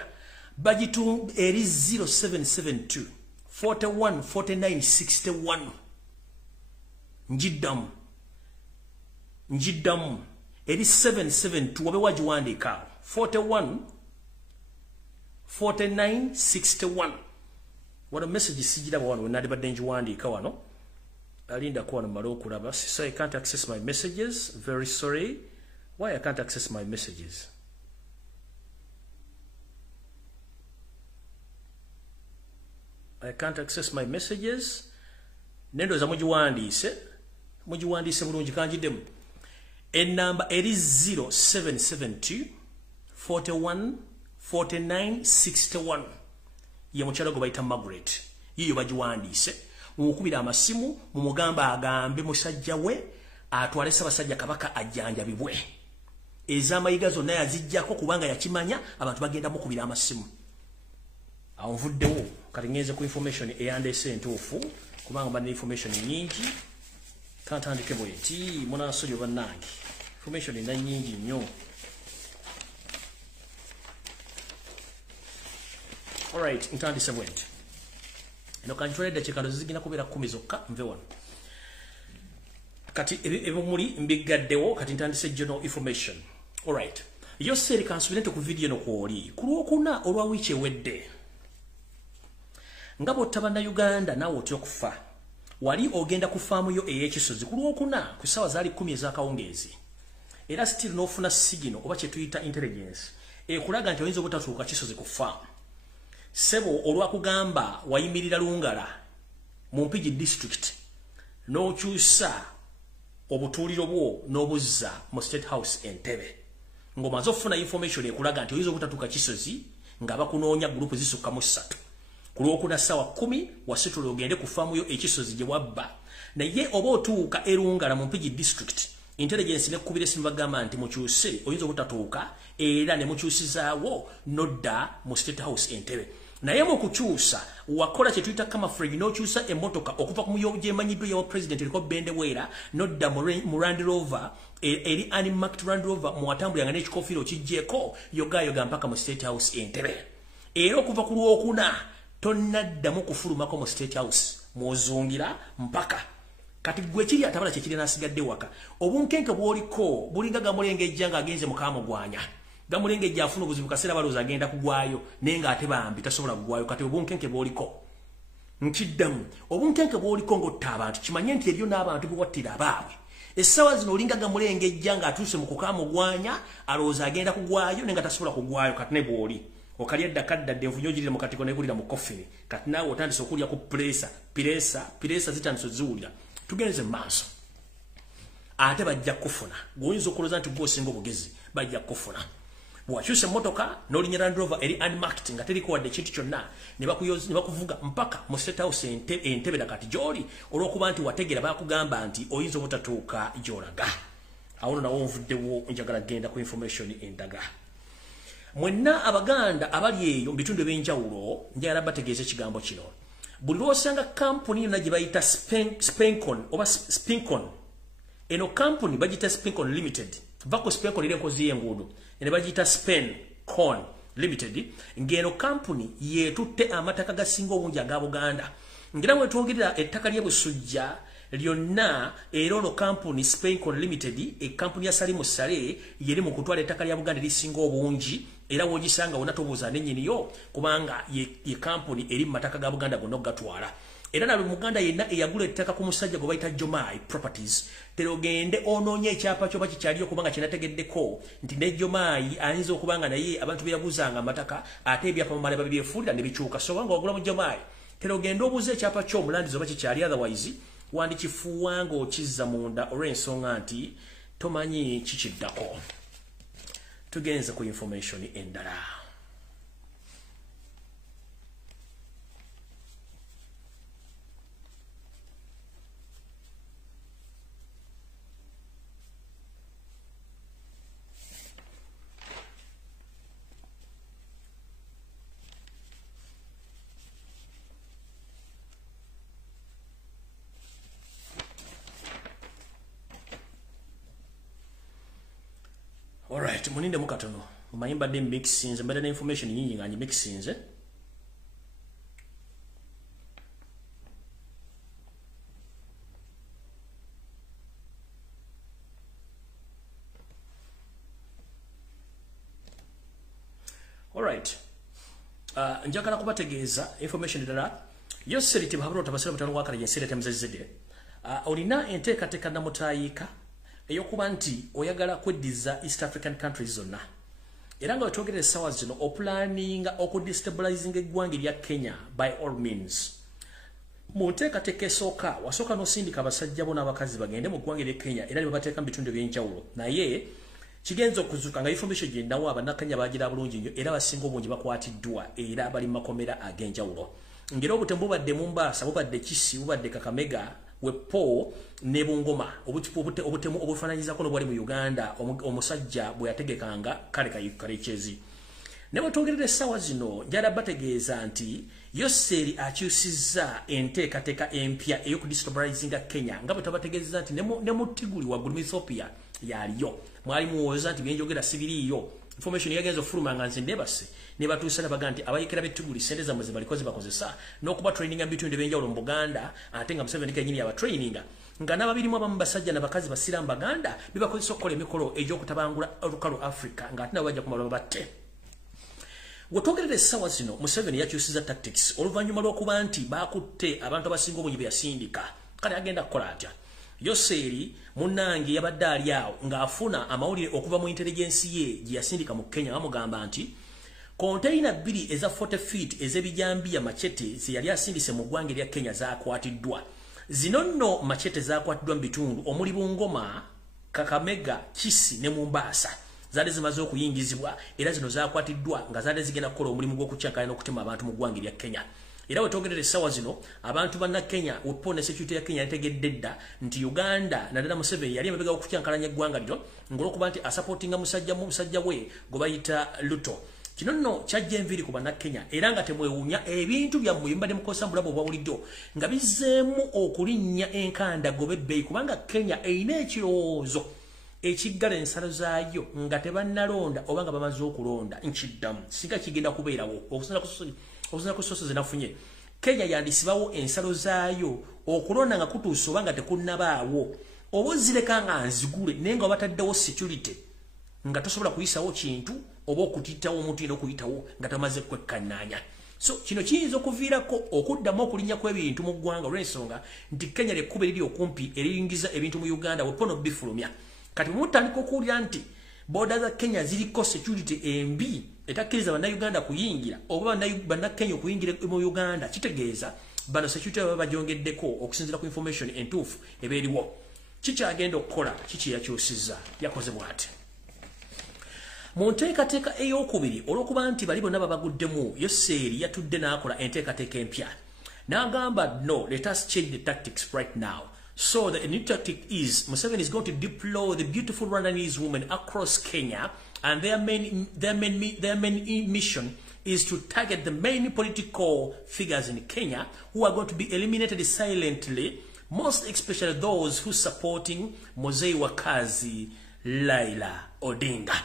bagitu eri 0772 41 49 61 njiddamu eri 772 wabe wajiwandika 41 49 61 what a message sijira wano wenali badde njiwandika wano alinda kuwa na malo okulaba so I can't access my messages very sorry why I can't access my messages I can't access my messages nendo za mujiwandise bulungi kanjiddemu enamba eri 0772 41 49 61 ye mukyala gwe bayita Margaret yiyo bagiwandise mukubira amasimu mumugamba agambe musajja we atwale Ssaabasajja Kabaka ajjanjabibwe ez'amayiga zonna yazijjako kubanga yakimanya abantu bagenda mukubira amasimu awo nvuddewo kati ngenze ku information eyandese entuufu kubanga mba information nyingi kantandike bweti munasolyo bannange information ena nyingi nnyo. Alright, ntandise bwenti eno kanjitwala eddakiika zigenda kubeera 10 zokka nve wano kati ebimuli mbigaddewo kati ntandise general information. Alright, yo seri kansubirente ku video eno kwoli ku Lwokuna olwa wiiki ewedde nga bw'otta Uganda naawe otya okufa wali ogenda ku faamu yo ey'ekisozi ku Lwokuna ku ssaawa zaali 10 ez'akawungeezi era still n'ofuna sigino oba kye tuyita intelligence ekulaga nti oyinza obutatuuka kisozi ku faamu sebo olwakugamba wayimirira Lungala mu Mpigi district n'okyusa obutuuliro bwo n'obuzza mu State House Entebbe ng'omaze okufuna information ekulaga nti oyinza obutatuuka kisozi nga bakunoonya gurupu zisukka mu 3 ku Lwokuna ssaawa 10 wasitula ogende ku faamu yo ekisozi gye wabba naye oba otuuka Lungala mu Mpigi district intelligence nekubire simbagamba nti mukyuse oyinza obutatuuka era ne mukyusizaawo nodda mu State House Entebbe naye mu kukyusa wakola kye tuyita camouflage n'okyusa emmotoka okuva ku muyo gyemanyiddwa yawa president eriko Bendewera nodda mu Land Rover eri unmarked Land Rover muwatambulanga n'ekikofiiro kijjeeko yogayoga mpaka mu State House Entebbe era okuva ku Lwokuna tonnaddamu kufulumako mu State House mwozungira mpaka kati gwe kiri atabala kye kiri nasigadde waka obunkenke bwoliko bulinga gamulengejja nga agenze mukamugwanya gamulengejja afuna obuzibu kaseera balooza agenda kugwayo naye nga ate bambi tasobola kugwayo kati obunkenke bwoliko nkiddamu obunkenke bwoliko ng'otta abantu kimanye nti ebyo n'abantu bewattira abaabwe essaawa zino olinga gamulengejja nga atuuse mu kukamugwanya alooza agenda kugwayo naye nga tasobola kugwayo kati ne bw'oli okalya ddakadde envunyo ogirire mu katiko negulira mu kofini kati naawe otandise okulya ku piresa zitandise ziwulira tugenze maaso ate bajja kufuna goyinza okulooza nti gwosinga obugezi bajja kufuna bwakyusa emmotoka n'olinya Land Rover eri unmarked nga teriko wadde ekintu kyonna ne bakuvuga mpaka mu State House Entebbe nakati gy'oli olw'okuba nti wategera bakugamba nti oyinza obutatuuka gy'olaga awo nawo nvuddewo njagala genda ku information endaga mwenna Abaganda abali eyo mu bitundu ebyenjawulo njagala bategeeza ekigambo kino buli lw'osanga kampuni yonna gye bayita Spencon oba Spincon eno kampuni bagita Spincon Limited vako Spencon eri enkozi y'enguudo ene bagita Spencon Limited ng'eno kampuni yeetutte amataka gasinga obungi aga Buganda ngera mwetwongerera ettaka ly'Ebusujja lyonna era ono kampuni Spencon Limited ekampuni ya Salimu Sale yeri mu kutwala ettaka lya Buganda lisinga obungi era wogisanga wona tobuuza n'ennyiniyo kubanga ye kampuni eri mu mataka ga Buganda gonna gatwala era nabe Muganda yenna eyagula ettaka ku musajja gwe bayita Jomai Properties terogende onoonye ekyapa kyo bakikyaliyo kubanga kinategeddeko nti ne Jomai ayinza okubanga naye abantu beyaguzanga amataka ate ebyapa mu male babyefuulira ne bikyuka so wanga wagula mu Jomai terogende obuuza ekyapa ky'omulandizi oba kikyali otherwise wandikifuuwanga okizza munda olw'ensonga nti tomanyi kikiddako. Tugenze ku information endala. Alright, muninde mukatono. Mayimba de mixings, mbadde information nyingi nga mixings. Alright. Njagala kubategeeza information dala. Yo seriti bahabro tabasira mutano wakala yensire temzezede. Olina enteekateeka namutayika eyokuba nti oyagala kweddiza East African countries zonna. Era nga wetwogera essaawa zino opulaninga okudestabilizing eggwanga lya Kenya by all means. Mu nteekateeka esooka wasooka n'osindika abasajja bo n'abakazi bagende mu ggwanga lya Kenya era ne babateeka mu bitundu eby'enjawulo. Naye kigenza okuzuka nga information gye ndawa abannakenya baagira bulungi nnyo era abasinga obungi bakwatiddwa era bali mu makomera ag'enjawulo. Ngera obutemu bubadde mu Mbaasa, bubadde Kisi, bubadde Kakamega, Wepo ne Bungoma, obutemu obufaananyizako n'obwali mu Uganda omusajja bwe yategekanga kale kayikalekyezi. Ne bwetwogerera essaawa zino njala bategeeza nti Yoseri akyusizza enteekateeka empya ey'okudestabilizinga Kenya nga bwe tabategeeza nti ne mu Tiguli waggulu mu Ethiopia yaliyo. Mwali muwooza nti byenjogera sibiriiyo. Information yagenza ofuluma nga nze ndebase ne batuusa ne baga nti abayekera b'Etiguli ssente zammwe ze balikoze bakozesa n'okuba traininga mu bitundu eby'enjawulo mu Buganda ate nga Museveni kennyini abatraininga nga n'ababirimu abamu basajja n'abakazi basiraamu Baganda bebakozesa okukola emikolo egy'okutabangula olukalu Africa ng'ate nabo bajja kumala babatte. Wetwogerera essaawa zino Museveni yakyusiza tactics oluvannyuma lw'okuba nti baakutte abantu abasinga obungi be yasindika. Kale agenda kukola atya? Yoseri munnange yabadde ali awo ng'afuna amawulire okuva mu intelligence ye gye yasindika mu Kenya bamugamba nti konteina 2 eza 40 feet ez'ebijambiya machete ze yali asindise mu ggwanga lya Kenya zaakwatiddwa. Zino nno machete zaakwatiddwa mu bitundu omuli Bungoma, Kakamega, Kisi ne Mombasa. Zaali zimaze okuyingizibwa era zino zaakwatiddwa nga zaali zigenda kukola omulimu gw'okucyankanya n'okutema abantu mu ggwanga lya Kenya. Era wetwogerera essaawa zino abantu banna Kenya Wepo ne security ya Kenya yategedde dda nti Uganda naddala Museveni yali emabega okucyankalanya eggwanga lino ng'olwokuba nti asupportinga musajja we gwe bayita Luto. Kino nno kyajja enviiri ku bannakenya era nga temwewuunya ebintu byammwe mbadde mukozesa mu bulamu obwa bulijjo nga bizzeemu okulinnya enkanda gobebbeeyi kubanga Kenya erina ekirowoozo ekiggala ensalo zaayo nga tebannalonda oba nga bamaze okulonda nkiddamu singa kigenda kubeerawo okusinza ku soso zenafunye. Kenya yandisibawo ensalo zaayo okulonda nga kutuuse oba nga tekunnabaawo oba ozireka nga nzigule naye nga bataddewo security nga tosobola kuyisawo kintu oba okutiitawo omuntu ina okuyitawo nga tamaze kwekkannaanya. So kino kiyinza okuviirako okuddamu okulinnya kw'ebintu mu ggwanga olw'ensonga nti Kenya lyekkuba eriri okumpi eriringiza ebintu mu Uganda Wepo n'obifulumya. Kati mutandika okuwulira nti booda za Kenya ziriko security embi etakkiriza bannayuganda kuyingira oba bannakenya okuyingira mu Uganda kitegeeza bano security baba bajongeddeko okusinziira ku information entuufu eba eriwo. Kikyagenda okukola kiki yakyusizza yakoze bw'ati. Mu nteekateeka ey'okubiri olw'okuba nti bali bonna babaguddemu Yoseri yatudde n'akola enteekateeka empya n'agamba no, let us change the tactics right now. So the new tactic is Museveni is going to deploy the beautiful Rwandanese women across Kenya, and their main mission is to target the main political figures in Kenya who are going to be eliminated silently, most especially those who supporting Mzee Wakazi Raila Odinga.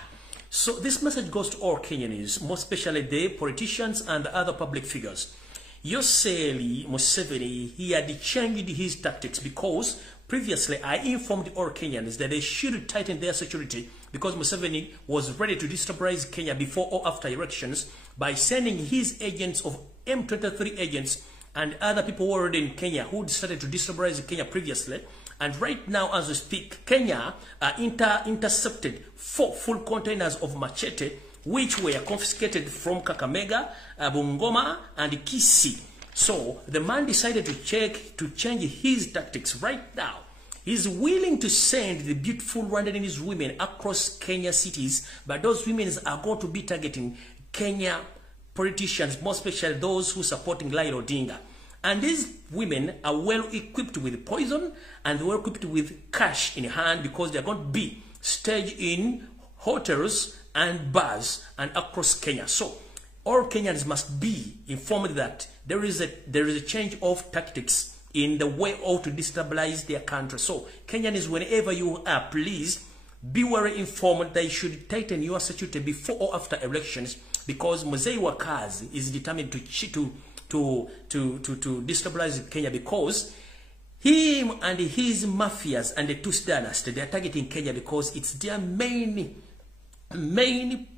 So this message goes to all Kenyans, most especially the politicians and the other public figures. Yoseri Museveni, he had changed his tactics because previously I informed all Kenyans that they should tighten their security because Museveni was ready to destabilize Kenya before or after elections by sending his agents of M23 agents and other people who were already in Kenya who started to destabilize Kenya previously. And right now, as we speak, Kenya intercepted 4 full containers of machete which were confiscated from Kakamega, Bungoma, and Kisi. So the man decided to change his tactics right now. He's willing to send the beautiful Rwandanese women across Kenya cities, but those women are going to be targeting Kenya politicians, more especially those who are supporting Raila Odinga. And these women are well equipped with poison and well equipped with cash in hand because they're going to be staged in hotels and bars and across Kenya. So all Kenyans must be informed that there is a change of tactics in the way of to destabilize their country. So Kenyans, whenever you are, please be very informed. They should tighten your security before or after elections, because Mzee Wakazi is determined to destabilize Kenya, because him and his mafias and the Tusi dynasty, they are targeting Kenya because it's their main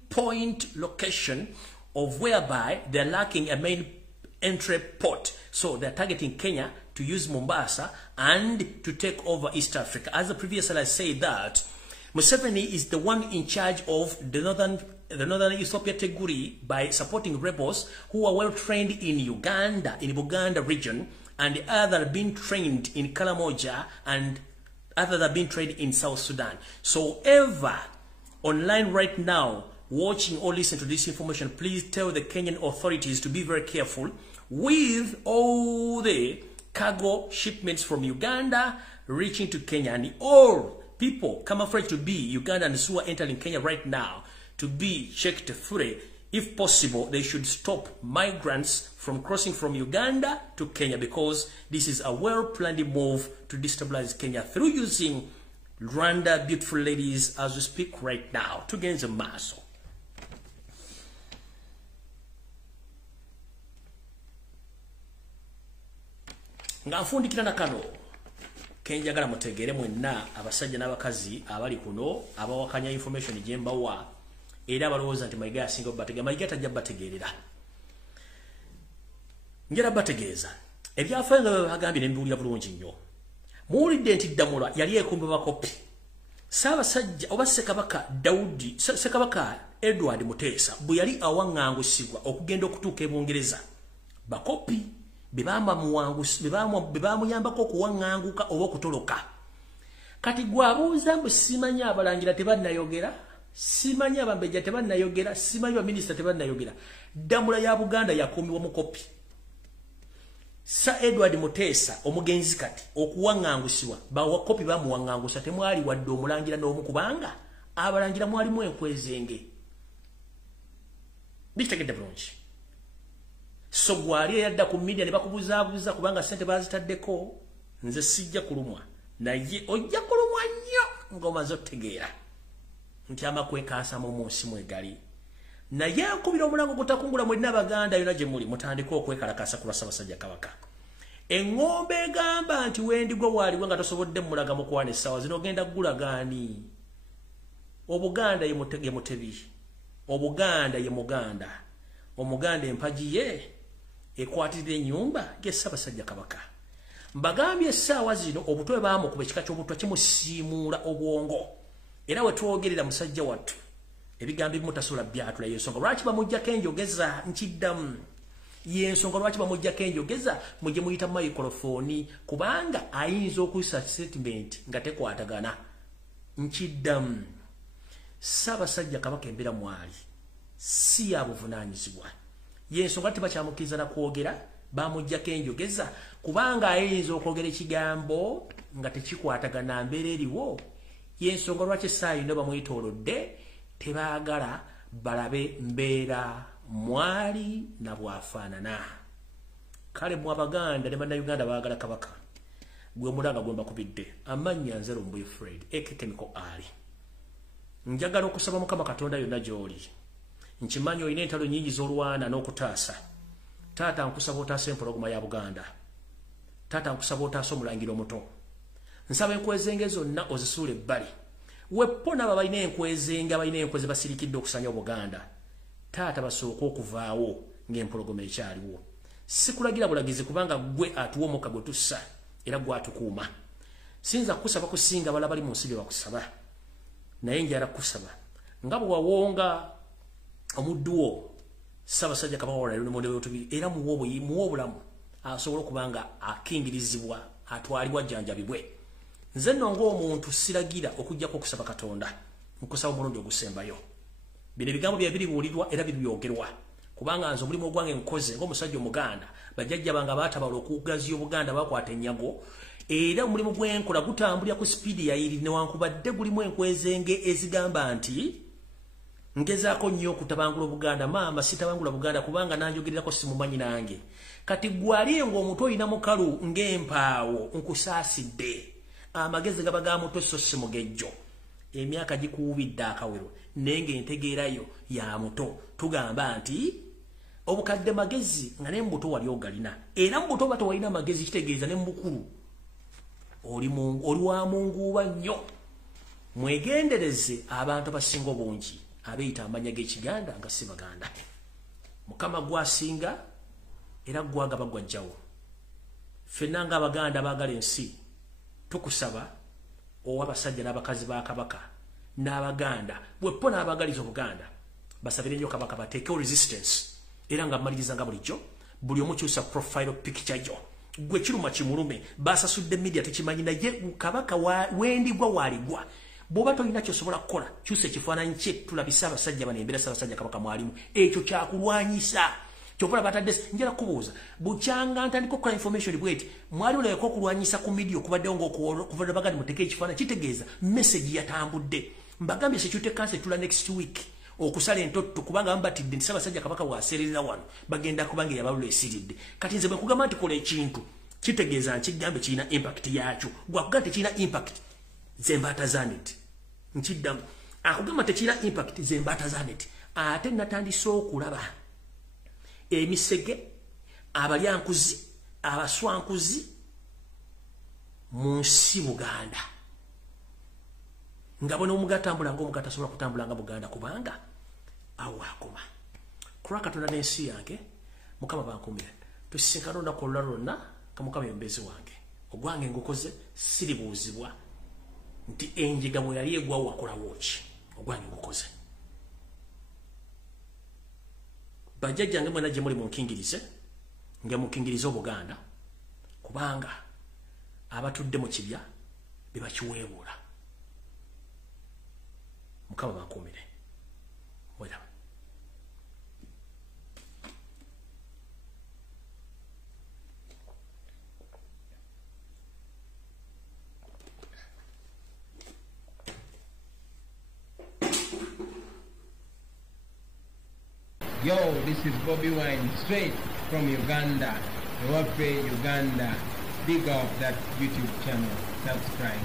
point location of whereby they're lacking a main entry port. So they're targeting Kenya to use Mombasa and to take over East Africa. As the previous slide said, that Museveni is the one in charge of the northern Ethiopia Teguri by supporting rebels who are well trained in Uganda, in the Buganda region, and the other being trained in Karamoja, and others are being trained in South Sudan. So ever online right now, watching or listening to this information, please tell the Kenyan authorities to be very careful with all the cargo shipments from Uganda reaching to Kenya, and all people camouflaged to be Ugandans who are entering Kenya right now to be checked fully. If possible, they should stop migrants from crossing from Uganda to Kenya, because this is a well-planned move to destabilize Kenya through using Rwanda beautiful ladies as we speak right now to gain the muscle. Ngafundikira na kano kenjagala mutegere mwenna abasajja n'abakazi abali kuno abawakanya information jembawa era balowooza nti mayiga asinga bategera mayiga tajja bategerera njera bategeeza ebyafanga bagambye nembiwulira bulungi nnyo muwulidde nti Damula yali ekumbe bakopi Ssaabasajja oba Ssekabaka Daudi Ssekabaka Edward Muteesa bwe yali awaŋŋangusibwa okugenda okutuuka e Bungereza bakopi bebamuyambako okuwaŋŋanguka oba okutoloka. Kati gwabuuza mbu simanyi abalangira tebannayogera, simanyi abambejja tebannayogera, simanyi baminisita tebannayogera. Damula ya Buganda yakuumibwa mukopi. Sir Edward Muteesa omugenzi kati okuwaŋŋangusibwa bawakopi bamuwaŋŋangusa temwali wadde omulangira n'omu kubanga abalangira mwalimu enkwezenge. Bikitegedde bulungi. So gwali yadda ku media ne bakubuzaabuza kubanga sente bazitaddeko, nze sijja kulumwa naye ojja kulumwa nnyo ngoma zottegeera nti amakwekaasa mu munsi mwegali naye akubira omulango gutakungula mwenna Abaganda yonna gye muli mutandika okwekalakasa ku lwa Ssaabasajja Kabaka. Eŋŋombe egamba nti wendigwa waaliwe nga tosobodde mulaga mu kwana essaawa zino ogenda gulagaani. Obuganda ye Mutebi, Obuganda ye Muganda, Omuganda empagi ye ekwatidde ennyumba ye Ssaabasajja Kabaka. Mbagambye essaawa zino obutwe baamukuba ekika ky'obutwa kimusiimuula obwongo. Era we twogerera musajja wattu ebigambo ebimutasula byatula y'ensonga lwaki bamuggyako enjogeza nkiddamu. Y'ensonga lwaki bamuggyako enjogeza mujje muyita microphone kubanga ayinza okuyisa statement nga tekwatagana. Nkiddamu Ssaabasajja Kabaka embeera mwali si ya buvunaanyizibwa. Y'ensonga tebakyamukiriza na kwogera bamuggyako enjogeza kubanga ayinza okwogera ekigambo nga tekikwatagana mbeera eriwo. Y'ensonga lwaki essaawa yino bamwetoolodde tebaagala balabe mbeera mwali na bwafaanana. Kale mu Abaganda ne Bannayuganda baagala Kabaka gwe mulanga gwe mbakubidde amannya nze Lumbuye Fred Chemical Ali. Njagala okusaba Mukama Katonda yonna gy'oli. Nkimanyi olina entalo nnyingi z'olwana n'okutaasa. Taata nkusaba otaasa empologoma ya Buganda. Taata nkusaba otaasa omulangira omuto. Nsaba enkwezenge zonna ozisuule ebbali. Weppona balina enkwezenge abalina enkweze basirikidde okusanya Obuganda. Taata basooka okuvaawo ng'empologoma ekyaliwo. Sikulagira bulagizi kubanga gwe atuwa omukka gwe tussa era gwatukuuma. Sinza kusaba kusinga bala bali mu nsi bye bakusaba. Naye njala kusaba nga bwe wawonga omudduwo Ssaabasajja Kabaka walero n'emondero tubi era muwo obulamu asobola okubanga akingirizibwa atwalibwa jjanjabibwe. Nze nno ng'omuntu siragira okuggyako okusaba Katonda nkusaba omulundi ogusembayo. Bino ebigambo bya biribuulirwa era bibyogerwa kubanga nze omulimu ogwange nkoze ng'omusajja Omuganda bajjajja bange baatabala okugaziya Obuganda bakwata enyago era omulimu gwenkola gutambulira ku sipiidi yayiri newankubadde gulimu enkwezenge ezigamba nti ngezaako nnyo okutabangula Obuganda. Maama sitabangula Buganda kubanga nanjogererako simumanyi nange. Kati gwali ng'omuntu olina mukalu ng'empaawo nkusaasidde amagezi gaba ga muto so si mugejjo emyaka gikuubidde akawero nenge entegeerayo ya muto tugamba nti obukadde magezi nga ne mbuto wali ogalina era mbuto bato walina magezi kitegeeza ne mbukulu oli wa munguuba nnyo mwegendereze abantu abasinga obungi abeeyita amanya g'ekiganda nga si baganda mukama gwasinga era gwagaba gwajjawo ffenna nga abaganda abaagala ensi tukusaba ow'abasajja n'abakazi ba kabaka n'abaganda bweppo n'abagaliza obuganda basabire nnyo kabaka bateekewo resistance era nga mmaliriza nga bulijjo buli omu kyusa profile picture yo gwe kiruma kimulume basasudde media tekimanyi naye kabaka wendigwa waaligwa bw'oba tolina kyosobola kukola kyusa ekifaananyi kye tulabisa abasajja bano embeera ssaabasajja kabaka mwalimu ekyo kyakulwanyisa kyokula batadde njala kubuuza bukyanga ntandika okukola information bweti mwali olabeko okulwanyisa ku media okubaddewo ng'okuva bagandi muteeka ekifaananyi kitegeeza message yatambudde mbagambye security council tula next week okusala entotto kubanga babatidde nti ssaabasajja kabaka bw'aseerera wano bagenda kubanga yabalula esiridde kati nze bwe nkugamba nti kola ekintu kitegeeza nkigambe kirina impact yakyo gwakugamba tekirina impact zembaata zaneti nkiddamu akugamba tekirina impact zembaata zaneti ate natandise okulaba emisege abalyankuzi abaswankuzi mu nsi Buganda nga bona omugatambula ng'omugata asobola kutambula nga Buganda kubanga awo akoma kulwa Katonda n'ensi yange mukama bankumire tusisinkana olunaku olulala lwonna kamukama yembezi wange ogwange ngukoze siribuuzibwa nti enjiga bwe yali egwawo wakolawo ki ogwange ngukoze bajjajjange mwena gye muli munkingirize nga munkingirize Obuganda kubanga abatudde mu kibya bebakiweebuula mukama bankumire wera Yo, this is Bobby Wine, straight from Uganda. Ewafe Uganda. Big up that YouTube channel. Subscribe.